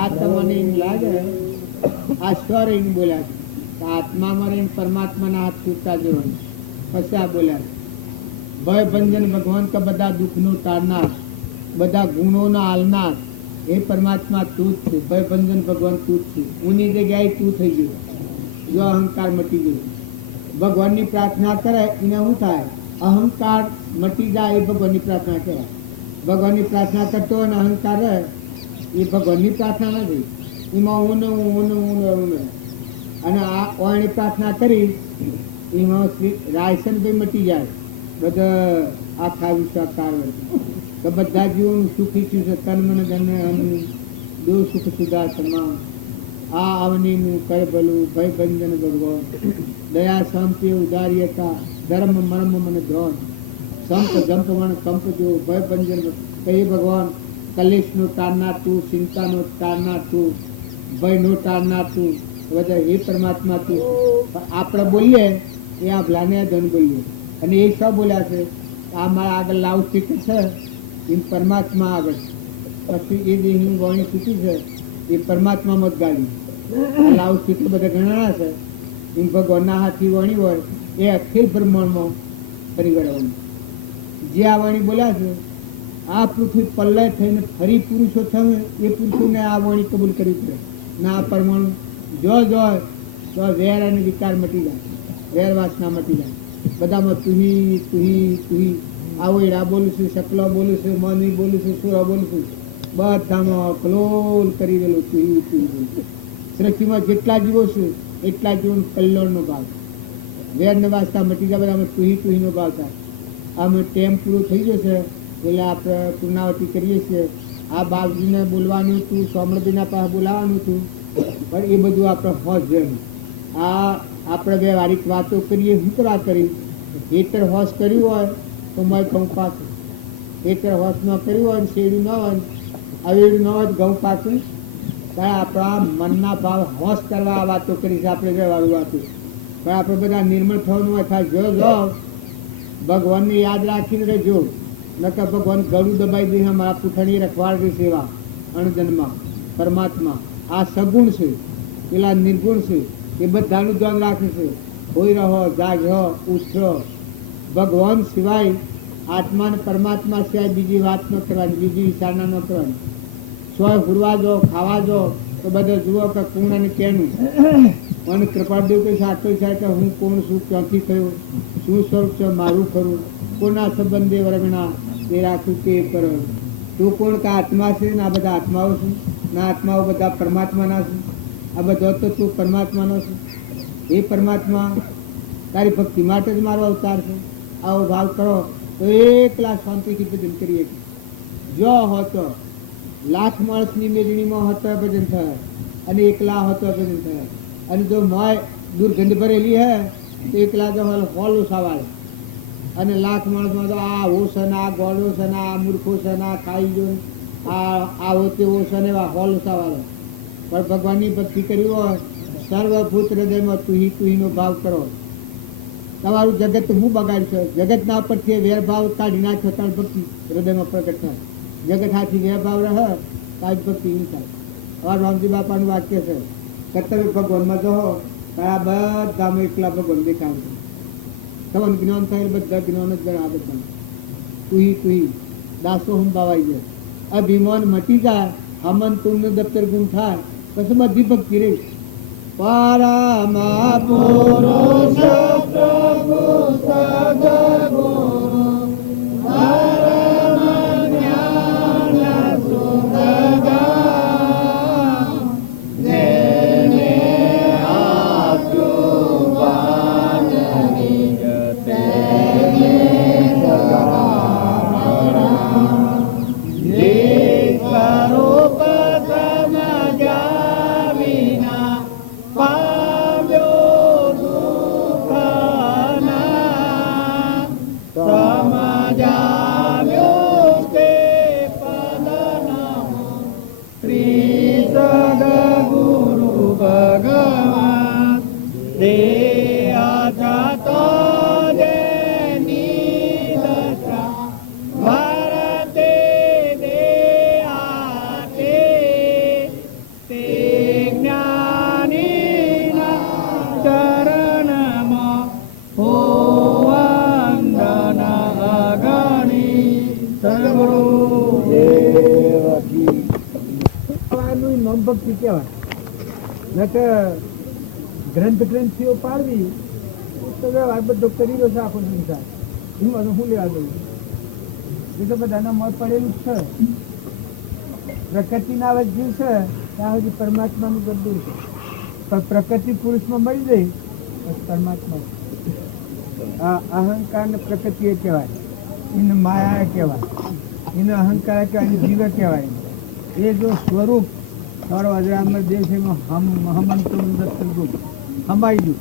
આ તમને એમ લાગે આ સ્વર એમ બોલ્યા છે કે આત્મામાં રહીને પરમાત્માના હાથ છૂટતા જોવાનું. પછી આ બોલ્યા ભય ભંજન ભગવાન કે બધા દુઃખનો ટાળનાર, બધા ગુણોના આલનાર એ પરમાત્મા તું જ છે. ભય ભંજન ભગવાન તું જ છે. ઉની જગ્યાએ તું થઈ ગયું. જો અહંકાર મટી ગયો. ભગવાનની પ્રાર્થના કરે એને શું થાય? અહંકાર મટી જાય એ ભગવાનની પ્રાર્થના કહેવાય. ભગવાનની પ્રાર્થના કરતો અને અહંકાર રહે એ ભગવાનની પ્રાર્થના નથી. એમાં ઊને અને આ ઓની પ્રાર્થના કરી એમાં રાયસનભાઈ મટી જાય. બધા આખા વિશ્વાકાર તો બધા જીવોનું સુખી થયું છે. તન મન ધન અન્ન દો સુખ સુધા તમામ આ અવનીનું કર ભલું ભય બંધન ભગવાન દયા શાંતિ ઉદાર્યતા ધર્મ મર્મ મન ધ્રોન સંપ જંપ મન કંપ જો ભય બંધન કહી ભગવાન કલેશનો તારનાર તું, ચિંતાનો તારનાર તું, ભયનો તારનાર તું, બધા હે પરમાત્મા તું. આપણે બોલીએ એ આ ભલાને ધન બોલીએ અને એ શું બોલ્યા છે? આ મારા આગળ લાઉડ સ્પીકર છે એમ પરમાત્મા આગળ. પછી એ જે હું વાણી ચૂકી છે એ પરમાત્મામાં જ ગાડી. લાઉડ સ્પીકર બધા ગણાણા છે એમ ભગવાનના હાથથી વાણી હોય એ અખિલ બ્રહ્માંડમાં ફરી વળવાનું. જે આ વાણી બોલ્યા છે આ પૃથ્વી પલ્લય થઈને ફરી પુરુષો થયું એ પુરુષોને આ વાણી કબૂલ કરવી પડે. ના આ પરમાણુ જો તો વેર અને વિકાર મટી જાય, વેર વાસના મટી જાય. બધામાં તુહી તુહી તુહી આવડા બોલું છું, શકલો બોલું છું, મની બોલું છું, સુરા બોલું છું, બધામાં કલોલ કરી રહેલું તુહી તુહી બોલું. સૃષ્ટિમાં જેટલા જીવો છે એટલા જીવોનો કલ્યાણનો ભાવ, વેરને વાસના મટી જાય. બધામાં તુહી તુહીનો ભાવ થાય. આમ ટેમ પૂરો થઈ ગયો છે એટલે આપણે પૂર્ણાવતી કરીએ છીએ. આ બાપજીને બોલવાનું હતું, સોમળજીના પાસે બોલાવવાનું હતું, પણ એ બધું આપણે હોશ જેમ આ આપણે બે વારીક વાતો કરીએ. શું કરવા કરી? હેતર હોશ કર્યું હોય તો મય ઘઉં પાકે, હેતર હોશ ન કર્યું હોય ને શેરડું ન હોય ને અવેડું ન હોય તો ઘઉં પાકે. પણ આપણા મનના ભાવ હોશ કરવા આ વાતો કરી છે આપણે બે વાળું વાતો. પણ આપણે બધા નિર્મળ થવાનું હોય થાય. જો ભગવાનને યાદ રાખીને રહેજો, નકર ભગવાન ગળું દબાઈ દે. મારા પૂઠણી રખવાડની સેવા અણજન્મા પરમાત્મા આ સગુણ છે, પેલા નિર્ગુણ છે, એ બધાનું ધ્યાન રાખે છે. હોઈ રહો, જાગ્યો, ઉઠ્યો. ભગવાન સિવાય આત્મા ને પરમાત્મા સિવાય બીજી વાત ન કરવાની, બીજી વિચારણા ન કરવાની. સોય ફરવા જો, ખાવા જો તો બધા જુઓ કે કોણ અને કેનું. અને કૃપાદેવ કઈ સાચો છે કે હું કોણ છું, ક્યાંથી થયો, શું સ્વરૂપ છે મારું ખરું, કોના સંબંધે વર્ગણા એ રાખું કે પર. તું કોણ કે આત્મા છે ને આ બધા આત્માઓ છે, ના આત્માઓ બધા પરમાત્માના છે. આ બધા તો તું પરમાત્માનો છે. એ પરમાત્મા તારી ભક્તિ માટે જ મારો અવતાર છે. આવો ભાવ કરો તો એકલા શાંતિથી ભજન કરીએ. જો હોતો લાખ માણસની મેળણીમાં હતો ભજન થાય અને એકલા હતો ભજન થાય. અને જો મોય દુર્ગંધ ભરેલી હે તો એકલા જો હોલ ઉસાવાળે. અને લાખ માણસમાં તો આ ઓછે ને આ ગોળો છે ને આ મૂર્ખો છે ને આ ખાઈ જો આવો તેવો છે ને એવા હોલ ઉસાવાળે. પણ ભગવાનની ભક્તિ કરી હોય સર્વભૂત હૃદયમાં તુહીનો ભાવ કરો. તમારું જગત હું બગાડશો? જગતના પરથી વેરભાવ કાઢી નાખો તાર ભક્તિ હૃદયમાં પ્રગટ થાય. જગત હાથી વેરભાવ રહે તાર ભક્તિ નહીં થાય. હવે રામજી બાપાનું વાક્ય છે કર્તવ્ય ભગવાનમાં જો તારા બધામાં એકલા ભગવાન દેખાય છે. તમને જ્ઞાન થાય બધા જ્ઞાન જ ગણા બધા તુહી દાસો હું બાવાઈ જાય. અભિમાન મટી જાય આમંત્રણ દફતર ગુણ થાય પછી બધી ભક્તિ રહી. પરમ પુરુષ પ્રભુ સદગુરુ પરમ જ્ઞાન સુખદામ જેને આપ્યું વાન નિજ તેને જે સ્વરૂપ સમજ્યા વિના પામ્યો દુઃખના સમજાવ્યો તે પદનામ શ્રી સદગુરુ ભગવાન તે અજાતો જેની દશા ભારતે દે આતે તે જ્ઞાનીના ચરણમાં હો વંદન અગણી સદગુરુ દેવકી. નામ ભક્તિ કહેવાય. ન કે ગ્રંથીઓ પાડવી તો વ્યવહાર બધો કરી રહ્યો છે આખો સંસાર. એમાં શું લેવા ગયું? એ તો બધાના મત પડેલું જ છે. પ્રકૃતિના વચ્ચે છે ત્યાં સુધી પરમાત્માનું ગરદું છે. પણ પ્રકૃતિ પુરુષમાં મળી જાય બસ પરમાત્મા. આ અહંકાર ને પ્રકૃતિ એ કહેવાય, એને માયા કહેવાય, એને અહંકાર કહેવાય, જીવ કહેવાય. એ જો સ્વરૂપ મારો અજરામર દેવ છે હમાઈ ગયું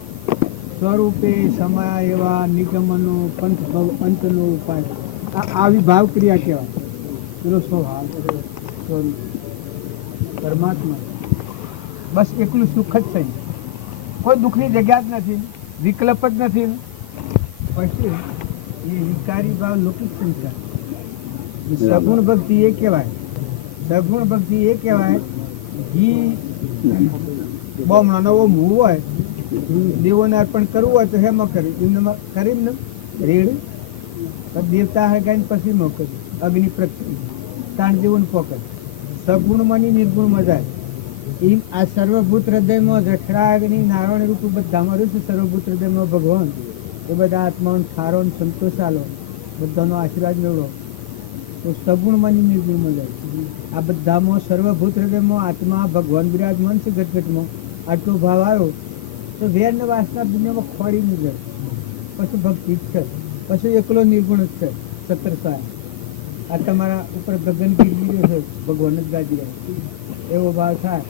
સ્વરૂપે સમા એવા નિગમનો પંથનો ઉપાય. આવી ભાવ ક્રિયા કહેવાય. પેલો સ્વભાવ સ્વરૂપ પરમાત્મા બસ એકલું સુખ જ છે. કોઈ દુઃખની જગ્યા જ નથી, વિકલ્પ જ નથી. પછી એ વિકારી ભાવ લૌકિક સંસાર. સગુણ ભક્તિ એ કહેવાય. સગુણ ભક્તિ એ કહેવાય ઘી બોમનો નવો મૂવ હોય દેવોને અર્પણ કરવું હોય તો હેમાં કરી ને રેડ દેવતા હગાઈને પછી મોકલી અગ્નિ પ્રગતિ તાણ દેવોને પોકડ. સગુણમાં ની નિર્ગુણમાં જાય. એમ આ સર્વભૂત હૃદયમાં જઠરાગ્નિ નારાયણ રૂપ બધામાં રહ્યું છે. સર્વભૂત હૃદયમાં ભગવાન એ બધા આત્માઓને ખારો ને સંતોષ આલો, બધાનો આશીર્વાદ મેળવો તો સગુણમાં ની નિર્ગુણમાં જાય. આ બધામાં સર્વભૂત હૃદયમાં આત્મા ભગવાન બિરાજમાન છે. ઘટઘટમાં આટલો ભાવ આવ્યો તો વેર ને વાસના દુનિયામાં ખોરી નહીં જાય. પછી ભક્તિ જ છે. પછી એકલો નિર્ગુણ જ છે. 17 આ તમારા ઉપર ગગન ગીરી છે, ભગવાન જ ગાજી રહ્યા એવો ભાવ થાય.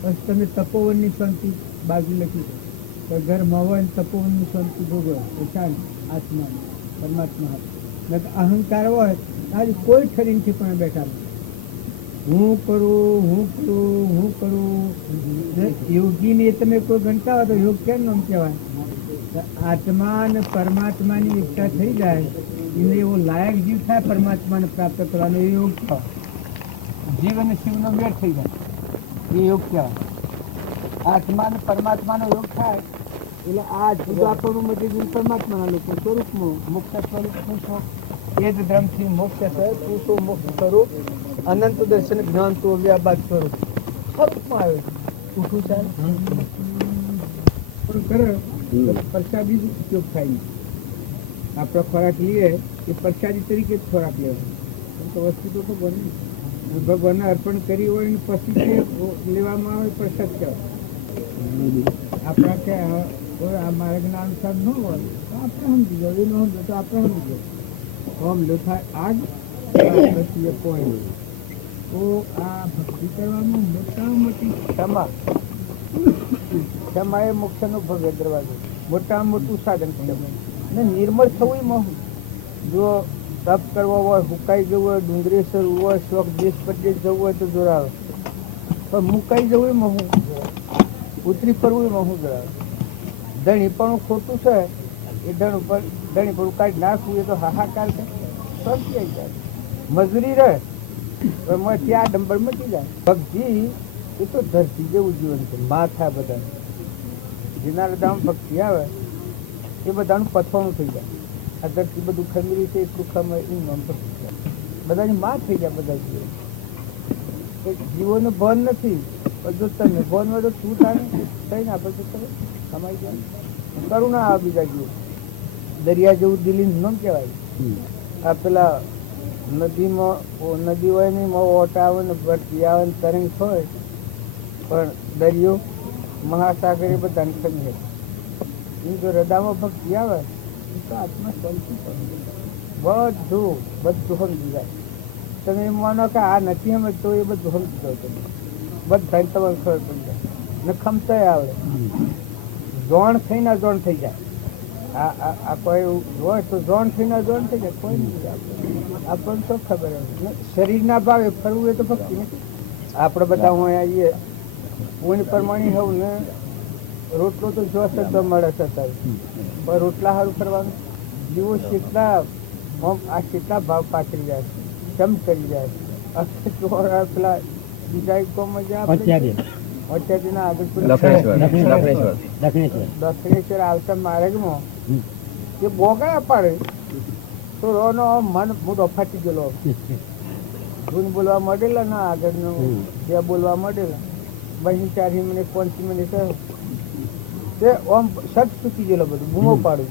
પછી તમે તપોવનની શાંતિ બાજુ લખી તો ઘરમાં હોય ને તપોવનની શાંતિ ભોગવો તો શાંત આત્મા પરમાત્મા. અહંકાર હોય આજે કોઈ ઠરીથી પણ બેઠા નથી. હું કરું. યોગીને તમે કોઈ ગણતા હોય તો યોગ કેમ નામ કહેવાય? આત્મા અને પરમાત્માની એકતા થઈ જાય એને એવો લાયક જીવ થાય પરમાત્માને પ્રાપ્ત કરવાનો એ યોગ થાય. જીવ અને શિવનો મેળ થઈ જાય એ યોગ કહેવાય. આત્મા અને પરમાત્માનો યોગ થાય એટલે આ જુદો આપણું મટી પરમાત્માના લોકો સ્વરૂપમાં મુક્ત સ્વરૂપ પૂછો એ જ ધર્મથી મોક્ષ છે. પૂછો મોક્ષ સ્વરૂપ અનંત દર્શન જ્ઞાન તો વ્યાબાદ સ્વરૂપ સ્વરૂપમાં આવ્યો છે. ઉઠું સાહેબ પણ કરે પ્રસાદી જ ઉપયોગ થાય નહીં. આપણો ખોરાક લઈએ એ પ્રસાદી તરીકે જ ખોરાક લેવાનો. તો વસ્તુ તો ભગવાન ભગવાનને અર્પણ કરી હોય ને પછી લેવામાં આવે પ્રસાદ કહેવાય. આપણા કે આ માર્ગના અનુસાર ન હોય તો આપણે સમજી જાવ, એ ન સમજો તો આપણે સમજી જાવ. હોમ લો થાય આગ પછી કોઈ તો આ ભક્તિ કરવામાં મોટામાં મોટી ક્ષમા એ મોક્ષનો ભવ્ય દરવાજો, મોટામાં મોટું સાધન ક્ષમા. અને નિર્મળ થવું એમાં જો તપ કરવો હોય, હુકાઈ જવું હોય, ડુંગળી સરવું હોય, શોખ દેશ પરદેશ જવું હોય તો જોરાવે. પણ મુકાઈ જવું એમાં હું ઉતરી ફરવું એમાં હું જોરાવે. ધણીપણું ખોટું છે એ ધણીપણું કાઢી નાખવું એ તો હાહાકાર છે. સમજી આવી જાય મજૂરી રહે ત્યાં ડંબર મચી જાય. ભક્તિ એ તો ધરતી જેવું જીવન છે. માથા બધા જેના હૃદયમાં ભક્તિ આવે એ બધાનું પથવાનું થઈ જાય. આ ધરતી બધું ખમીરી છે એટલું ખમે એમ ભક્તિ બધાની માં થઈ જાય. બધા જીવન કે જીવોનું ભાન નથી, બધું તને ભાન હોય તો શું થાય થઈ ને આપણે તો કમાઈ જાય કરુણા આવે બીજા જીવો. દરિયા જેવું દિલી ન કહેવાય. આ પેલા નદીમાં નદી હોય ને ઓટ આવે ને ભરતી આવે ને તરંગ હોય, પણ દરિયો મહાસાગર એ બધાને સમજે. એ જો હૃદયમાં ભક્તિ આવે તો આત્મા શાંતિ બધું સમજી જાય. તમે એમ માનો કે આ નથી સમજતો એ બધું સમજી જાવ તમે, બધા તમારે ખબર પડી જાય ને ખમતાય આવડે. જોણ થઈને જોણ થઈ જાય. આ કોઈ હોય તો જોણ થઈને જોણ થઈ જાય, કોઈ નથી આપણને શું ખબર હોય. શરીરના ભાવે ફરવું એ તો ભક્તિ નથી. આપણે બધા હું આવીએ પૂર્ણ પ્રમાણે હોઉં ને રોટલો તો જો સત્તો મળે છતાં પણ રોટલા સારું કરવાનું જીવો કેટલા આ કેટલા ભાવ પાથરી જાય છે, ચમ કરી જાય છે. પેલા બીજા એક ગામમાં જ્યાં અત્યારના આગળ દક્ષિણેશ્વર આવતા માર્ગમાં એ બોગળા પાડે તો રોનો મન મોટો ફાટી ગયેલો. ગુણ બોલવા માંડેલા ના આગળનું જે બોલવા માંડેલા બની 4 મિનિટ 5 મિનિટ તે ઓમ સત ચૂકી ગયેલો બધું બૂમો પાડું.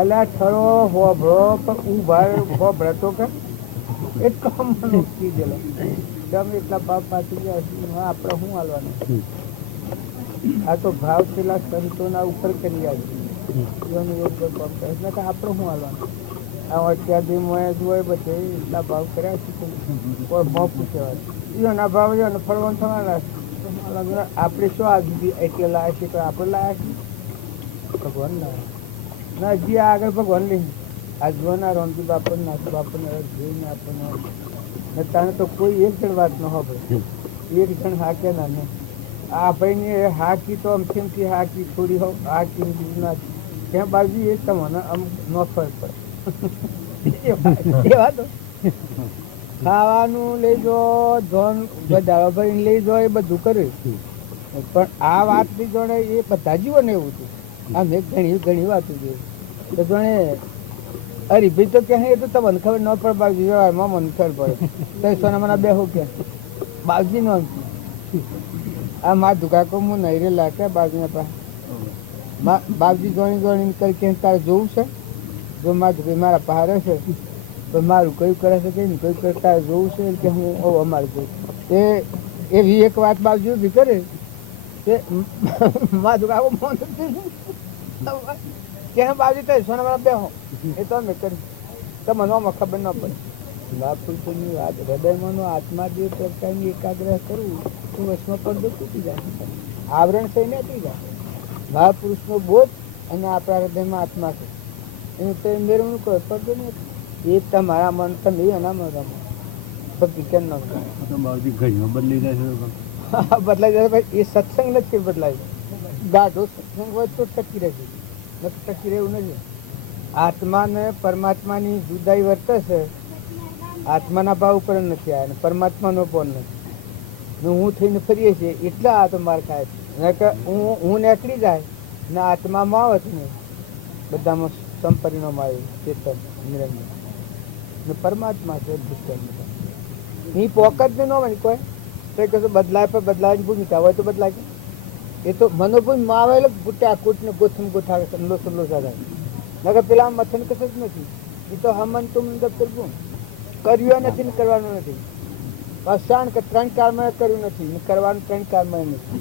એટલે ઠરો હોભળો પણ ઉભા હોભળતો કે એટલો મન ઉચકી ગયેલો. તમે એટલા ભાવ પાછી ગયા આપણે શું હાલવાનું? આ તો ભાવ પેલા સંતોના ઉપર કરી આવ્યું આપણે શું હાલવાનું? આ અત્યારથી હોય બધે એટલા ભાવ કર્યા છે કોઈ મોં પૂછેવાય એના ભાવ ને ફળવાનું થવાના. આપણે શું આ દીધી એટલે લાયા છે તો આપણે લાયા છીએ ભગવાન લાયા ના હજી આગળ ભગવાન લઈ આ જોના રોમજી બાપન નાથ બાપને જોઈને આપણને તાને તો કોઈ એક જણ વાત ન હોય. એક જણ હાકે ના ને આ ભાઈને હાકી તો અમથીમથી હાકી થોડી હોવ હાકી ના ત્યાં બાજુ એ તમને અમુક ન ફરક પડે એવા તો ખાવાનું લઈ જાઓ ધોન દાળો ભરીને લઈ જાઓ એ બધું કરે. પણ આ વાત ની જોડે એ બધા જીવન એવું છે. આ મેં ઘણી વાતો જોઈ તો જોડે હરીભાઈ તો ક્યાં એ તો તમને ખબર ન પડે બાપજી વ્યવહારમાં મને ખબર પડે તો સોના મને બેહો ક્યાં બાપજી નો આ મા દુકાકો હું નહીં રેલા કે બાપજીના પાસે બાપજી જોણી કરી કે તારે જોવું છે જો મારા પાસે રહેશે તો મારું કયું કરે છે કે કયું કરતા જોવું છે કે હું અમારું કહું એ એવી એક વાત બાપજી ઊભી કરે કે મા દુકાકો ફોન ક્યાં બાજુ તો સોના મને બેહો એ તો અમે કરી તો મને ખબર ન પડે. મહાપુરુષોની વાત હૃદયમાંનો આત્મા જે પ્રકારની એકાગ્રહ કરવું તો વચમાં પડદો તૂટી જાય, આવરણ થઈને થઈ જાય. મહાપુરુષનો બોધ અને આપણા હૃદયમાં આત્મા છે એનું તો મેળવણું કરો પડદો નથી. એ તમારા મન તમે એનામાં રમો ભક્તિ કેમ ન ઘડીમાં બદલી જાય છે. બદલાઈ જાય ભાઈ. એ સત્સંગ નથી બદલાય. ગાઢો સત્સંગ હોય તો ટકી રહેશે, નથી ટકી રહેવું નથી. આત્મા ને પરમાત્માની જુદાઈ વર્તે છે. આત્માના ભાવ ઉપર નથી આવ્યા ને પરમાત્માનો પણ નથી. હું થઈને ફરીએ છીએ એટલે આ તો માર ખાય છે. હું નીકળી જાય ને આત્મામાં આવે છે ને બધામાં સંપરિણામ આવ્યું ચેતન નિરંજન ને પરમાત્મા છે. એ પોકત ને ન હોય કોઈ તો કશું બદલાય પણ બદલાવાની ભૂમિકા હોય તો બદલાય. એ તો મનોભૂમિમાં આવે એટલે ગુટ્યા કૂટ ને ગોથમ ગોથાવે સલ્લો સલ્લો સાધાય નગર પેલા મથન કશું જ નથી. એ તો હમન તુમ દફતર ગુમ કર્યું નથી ને કરવાનું નથી. શાણ કે 3 કાળમાં કર્યું નથી ને કરવાનું 3 કાળમાં નથી.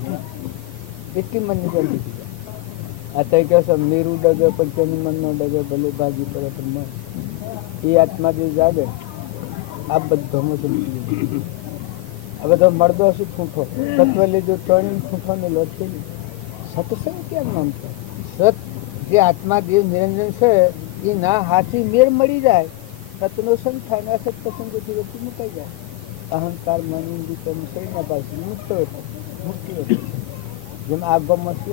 એટલી મનની જલ્દી આ તો કહે છે મેરું ડગે પંચમી મનનો ડગે ભલે ભાગી પડે પણ મન એ આત્મા જે જાગે આ બધામાં સમજી. હવે તો મળદો હશે ઠૂંઠો તત્વ લીધો ત્રણ ઠૂંઠોને લોટ કરી સત્સંગ કેમ નામ છે? સત જે આત્મા દેવ નિરંજન છે એ ના હાથી મેળ મળી જાય સતનો સંગ થાય ને અસત પ્રસંગોથી વ્યક્તિ મુકાઈ જાય. અહંકાર મન શરીરના ભાવથી મુક્ત મુક્તિ વર્તે. જેમ આ ગમત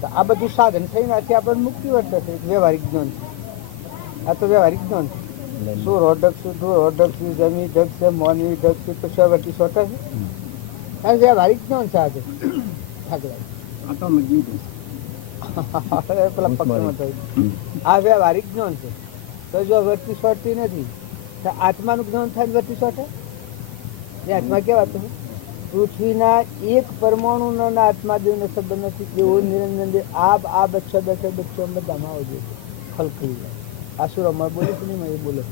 તો આ બધું સાધન થઈનાથી આપણને મુક્તિ વર્તે છે. વ્યવહારિક જ્ઞાન છે. આ તો વ્યવહારિક જ્ઞાન છે. શું રોડક છે ધૂળ રોડક છે જમી ઢગ છે મોની ઢગ છે તો સવટી સોટા છે. આ વ્યવહારિક જ્ઞાન છે. આજે પેલા પક્ષમાં થયું આ વ્યવહારિક જ્ઞાન છે. તો જો વર્તી સોટતી નથી તો આત્માનું જ્ઞાન થાય વર્તી સોટે એ આત્મા કેવાતું પૃથ્વીના એક પરમાણુનો આત્માદેવનો સંબંધ નથી એવો નિરંજન દેવ આ બચ્ચો બધામાં આવજો ખલખલી જાય. આસુર અમારે બોલે છે નહીં એ બોલે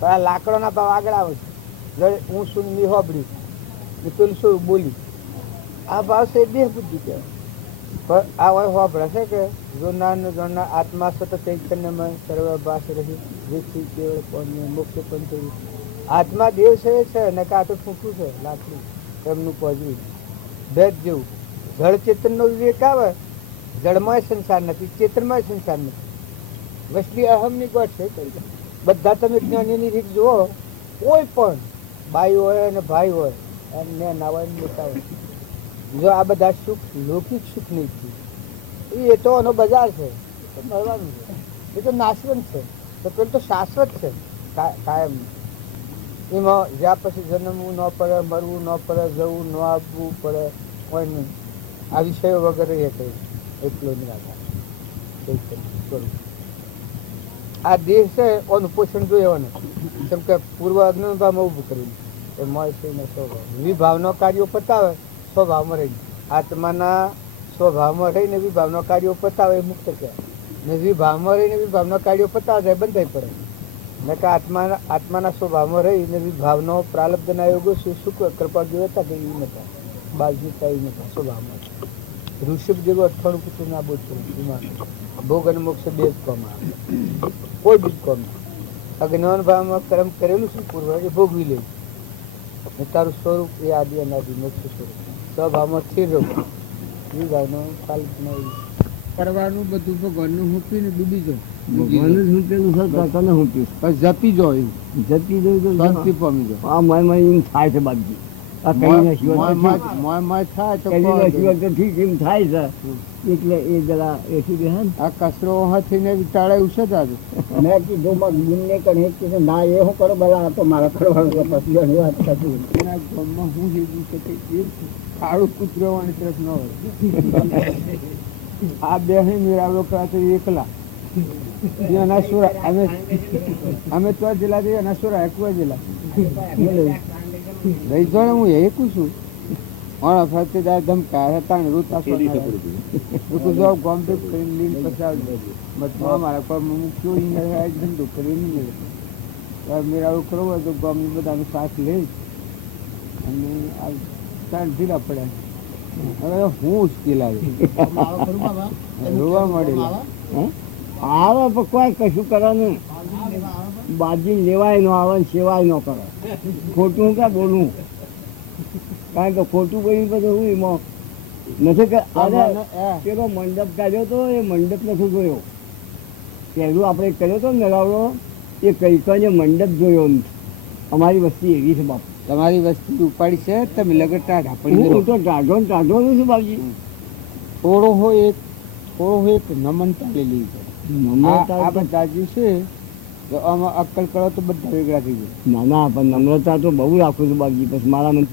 પણ આ લાકડાના ભાવ આગળ આવે છે. હું શું મેં હોબળ્યું ને પેલું શું બોલી આ ભાવ છે દેહ બુદ્ધિ કહેવાય. પણ આ હોય હોબળે છે કે જોનાર આત્મા સતત ચૈતન્યમય સર્વભાસ રહી જેથી કેવળ પણ મોક્ષ પણ થયું. આત્મા દેવ છે ને કે આ તો ફૂંકું છે લાકડું એમનું પહોંચવું ભેદ જેવું. જળ ચેતનનો વિવેક આવે જળમય સંસાર નથી ચેતનમય સંસાર નથી. વસલી અહમની ગોઠ છે. બધા તમે જ્ઞાનીની રીત જુઓ કોઈ પણ બાઈ હોય અને ભાઈ હોય એમને નાવા મોટા હોય જો આ બધા સુખ લૌકિક સુખ નહીં એ તો એનો બજાર છે તો મળવાનું છે. એ તો નાશવંત છે તો પેલું તો શાશ્વત છે કાયમ. એમાં જ્યાં પછી જન્મવું ન પડે મરવું ન પડે જવું ન આવવું પડે કોઈ નહીં. આ વિષયો વગેરે એ કહ્યું એટલો નિરાકાર. આ દેહ છે ઓનું પોષણ જોયેવાનું કેમ કે પૂર્વ અજ્ઞાનભાવમાં ઊભું કર્યું એ મળે છે ને સ્વભાવ વિભાવના કાર્યો પતાવે સ્વભાવમાં રહીને આત્માના સ્વભાવમાં રહીને વિભાવના કાર્યો પતાવે એ મુક્ત કહેવાય ને વિભાવમાં રહીને વિભાવના કાર્યો પતાવે જાય બંધાઈ પડે ને કે આત્માના સ્વભાવમાં રહીને વિભાવનો પ્રાલબ્ધના યોગો સુખ કૃપા જોયો હતા કે એ નતા બાજુતા એ નતા સ્વભાવમાં. ઋષભ જેવો 98 પુત્ર ના બોલ ભોગ અને મોક્ષ બે જ કામ આવે કોઈ બીજ કામ નહીં. અજ્ઞાન ભાવમાં કર્મ કરેલું છે પૂર્વ એ ભોગવી લે તારું સ્વરૂપ એ આદિ અનાદિ મોક્ષ સ્વરૂપ સ્વભાવમાં સ્થિર રહું વિભાવનો પ્રાલબ્ધના કરવાનું બધું ભગવાનનું મૂકીને ડૂબી જાઓ. ભગવાનનું જ મૂકેલું છે કાકાને મૂક્યું બસ જપી જાઓ એવું જતી રહ્યું તો શાંતિ પામી જાઓ. આ મય એમ થાય છે બાકી આ કઈ મોય થાય તો તો ઠીક એમ થાય છે એટલે એ જરા એથી બેહે ને આ કચરો થઈને વિચારે ઉછે જ આજે મેં કીધું ગુણને કરે કે ના એ હું કરો બધા આ તો મારા કરવાનું છે પછી એની વાત થતી એના ગામમાં હું હેજું કે એ કાળું કૂતરવાની તરફ ન હોય. આ બે મેળાવડો કરાતો એકલા એના સોરા અમે તો જિલ્લા જઈએ એના સોરા એકવા જિલ્લા રહી જો ને હું એકું છું હા ફરતે જાય ધમકા હતા ને રૂત આપવા ગોમડે કરીને લીન પસાર બધા મારા પર મૂક્યો ધંધો કરીને મળે મેળાવડો કરવો હોય તો ગામની બધાનો સાથ લઈ અને આ ત્રણ ઢીલા પડ્યા. હવે હું ઉશ્કેલ આવી રોવા મળેલા આવે પણ કોઈ કશું કરે નહીં બાજી લેવાય ન આવે ને સેવાય ન કરે ખોટું ક્યાં બોલવું કારણ કે ખોટું બોલી પછી હું એમાં નથી કે પેલો મંડપ કાઢ્યો તો એ મંડપ નથી જોયો પહેલું આપણે કર્યો હતો મેળાવડો એ કઈ કઈ મંડપ જોયો નથી. અમારી વસ્તી એવી છે બાપુ તમારી વસ્તુ ઉપાડી છે તમે લગર ટાઢા પડી હું તો ટાઢો નથી છું બાપજી. થોડો હોય એક નમનતા લેલી છે. આ બધા જે છે આમાં અક્કલ કરો તો બધા વેગળા થઈ જાય. ના ના પણ નમ્રતા તો બહુ રાખું છું બાપજી પછી મારા મન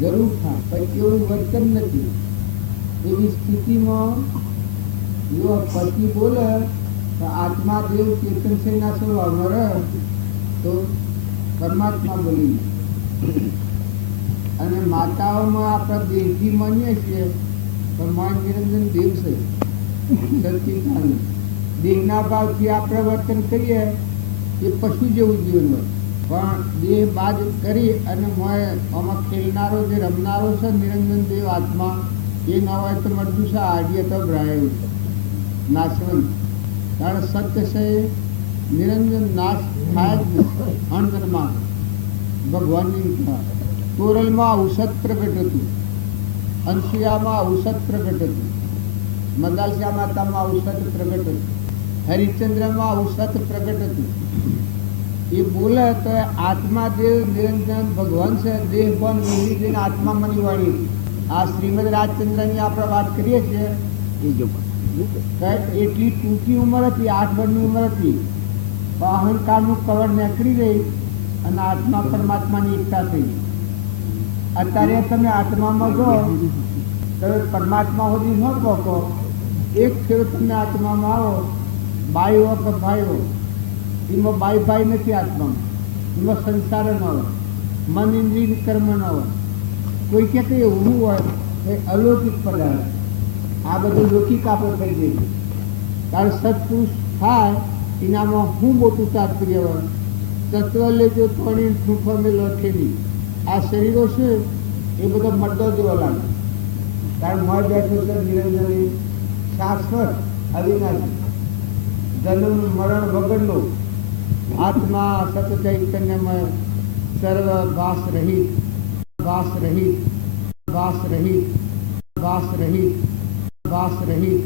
જરૂર થાય પણ એવું વર્તન નથી. એવી સ્થિતિમાં જો પતિ બોલે તો આત્મા દેવ ચેતન છે ના સ્વભાવમાં રહે તો પરમાત્મા બોલી. અને માતાઓમાં આપણે દેવથી માનીએ છીએ પણ માન નિરંજન દેવ છે સચિંતાનું દેહના ભાવથી આપણે વર્તન કરીએ એ પશુ જેવું જીવન હોય પણ દેહ બાદ કરી અને આમાં ખેલનારો જે રમનારો છે નિરંજન દેવ આત્મા એ ના હોય તો મળતું છે આડીએ તો ભરાયું છે નાશવંત. કારણ સત્ય છે નિરંજન નાશ થાય જ નથી. અણગનમાં ભગવાનની તોરલમાં ઔષધ પ્રગટ હતું, અંશિયામાં ઔષધ પ્રગટ હતું, મદાલસા માતામાં ઔષધ પ્રગટ હતું, હરિચંદ્રમાં ઔષધ પ્રગટ હતું. એ બોલે તો આત્મા દેવ નિરંજન ભગવાન છે. દેહ પણ વિહરી જઈને આત્મા મની વાળી. આ શ્રીમદ રાજચંદ્રની આપણે વાત કરીએ છીએ એટલી ટૂંકી ઉંમર હતી, 8 વર્ષની ઉંમર હતી. અહંકારનું કવર નીકળી રહી અને આત્મા પરમાત્માની એકતા થઈ. અત્યારે તમે આત્મામાં જો તમે પરમાત્મા સુધી ન પહોંચો, એક ફેર તમે આત્મામાં આવો, બાયો કે ભાઈઓ, એમાં બાય નથી આત્મામાં, એમાં સંસાર ન હોય, મન ઇન્દ્રિય કર્મ ન હોય. કોઈ કે એવું હોય એ અલૌકિક પદાર્થ, આ બધું લૌકિક આપણે થઈ જઈએ. કારણ સત્પુરુષ થાય એનામાં શું મોટું તાત્પર્ય હોય? તત્વ લેજો ત્રણેય ઠૂંઠો મેં લખેલી. આ શરીરો છે એ બધો મડ્ડો જેવો લાગે, કારણ મળ બેઠું છે નિરંજની, શાશ્વત, અવિનાશી, જન્મ મરણ વગરનું આત્મા સત ચૈતન્યમય, સર્વ વાસ રહિત, વાસ રહિત, વાસ રહિત, વાસ રહિત, વાસ રહિત.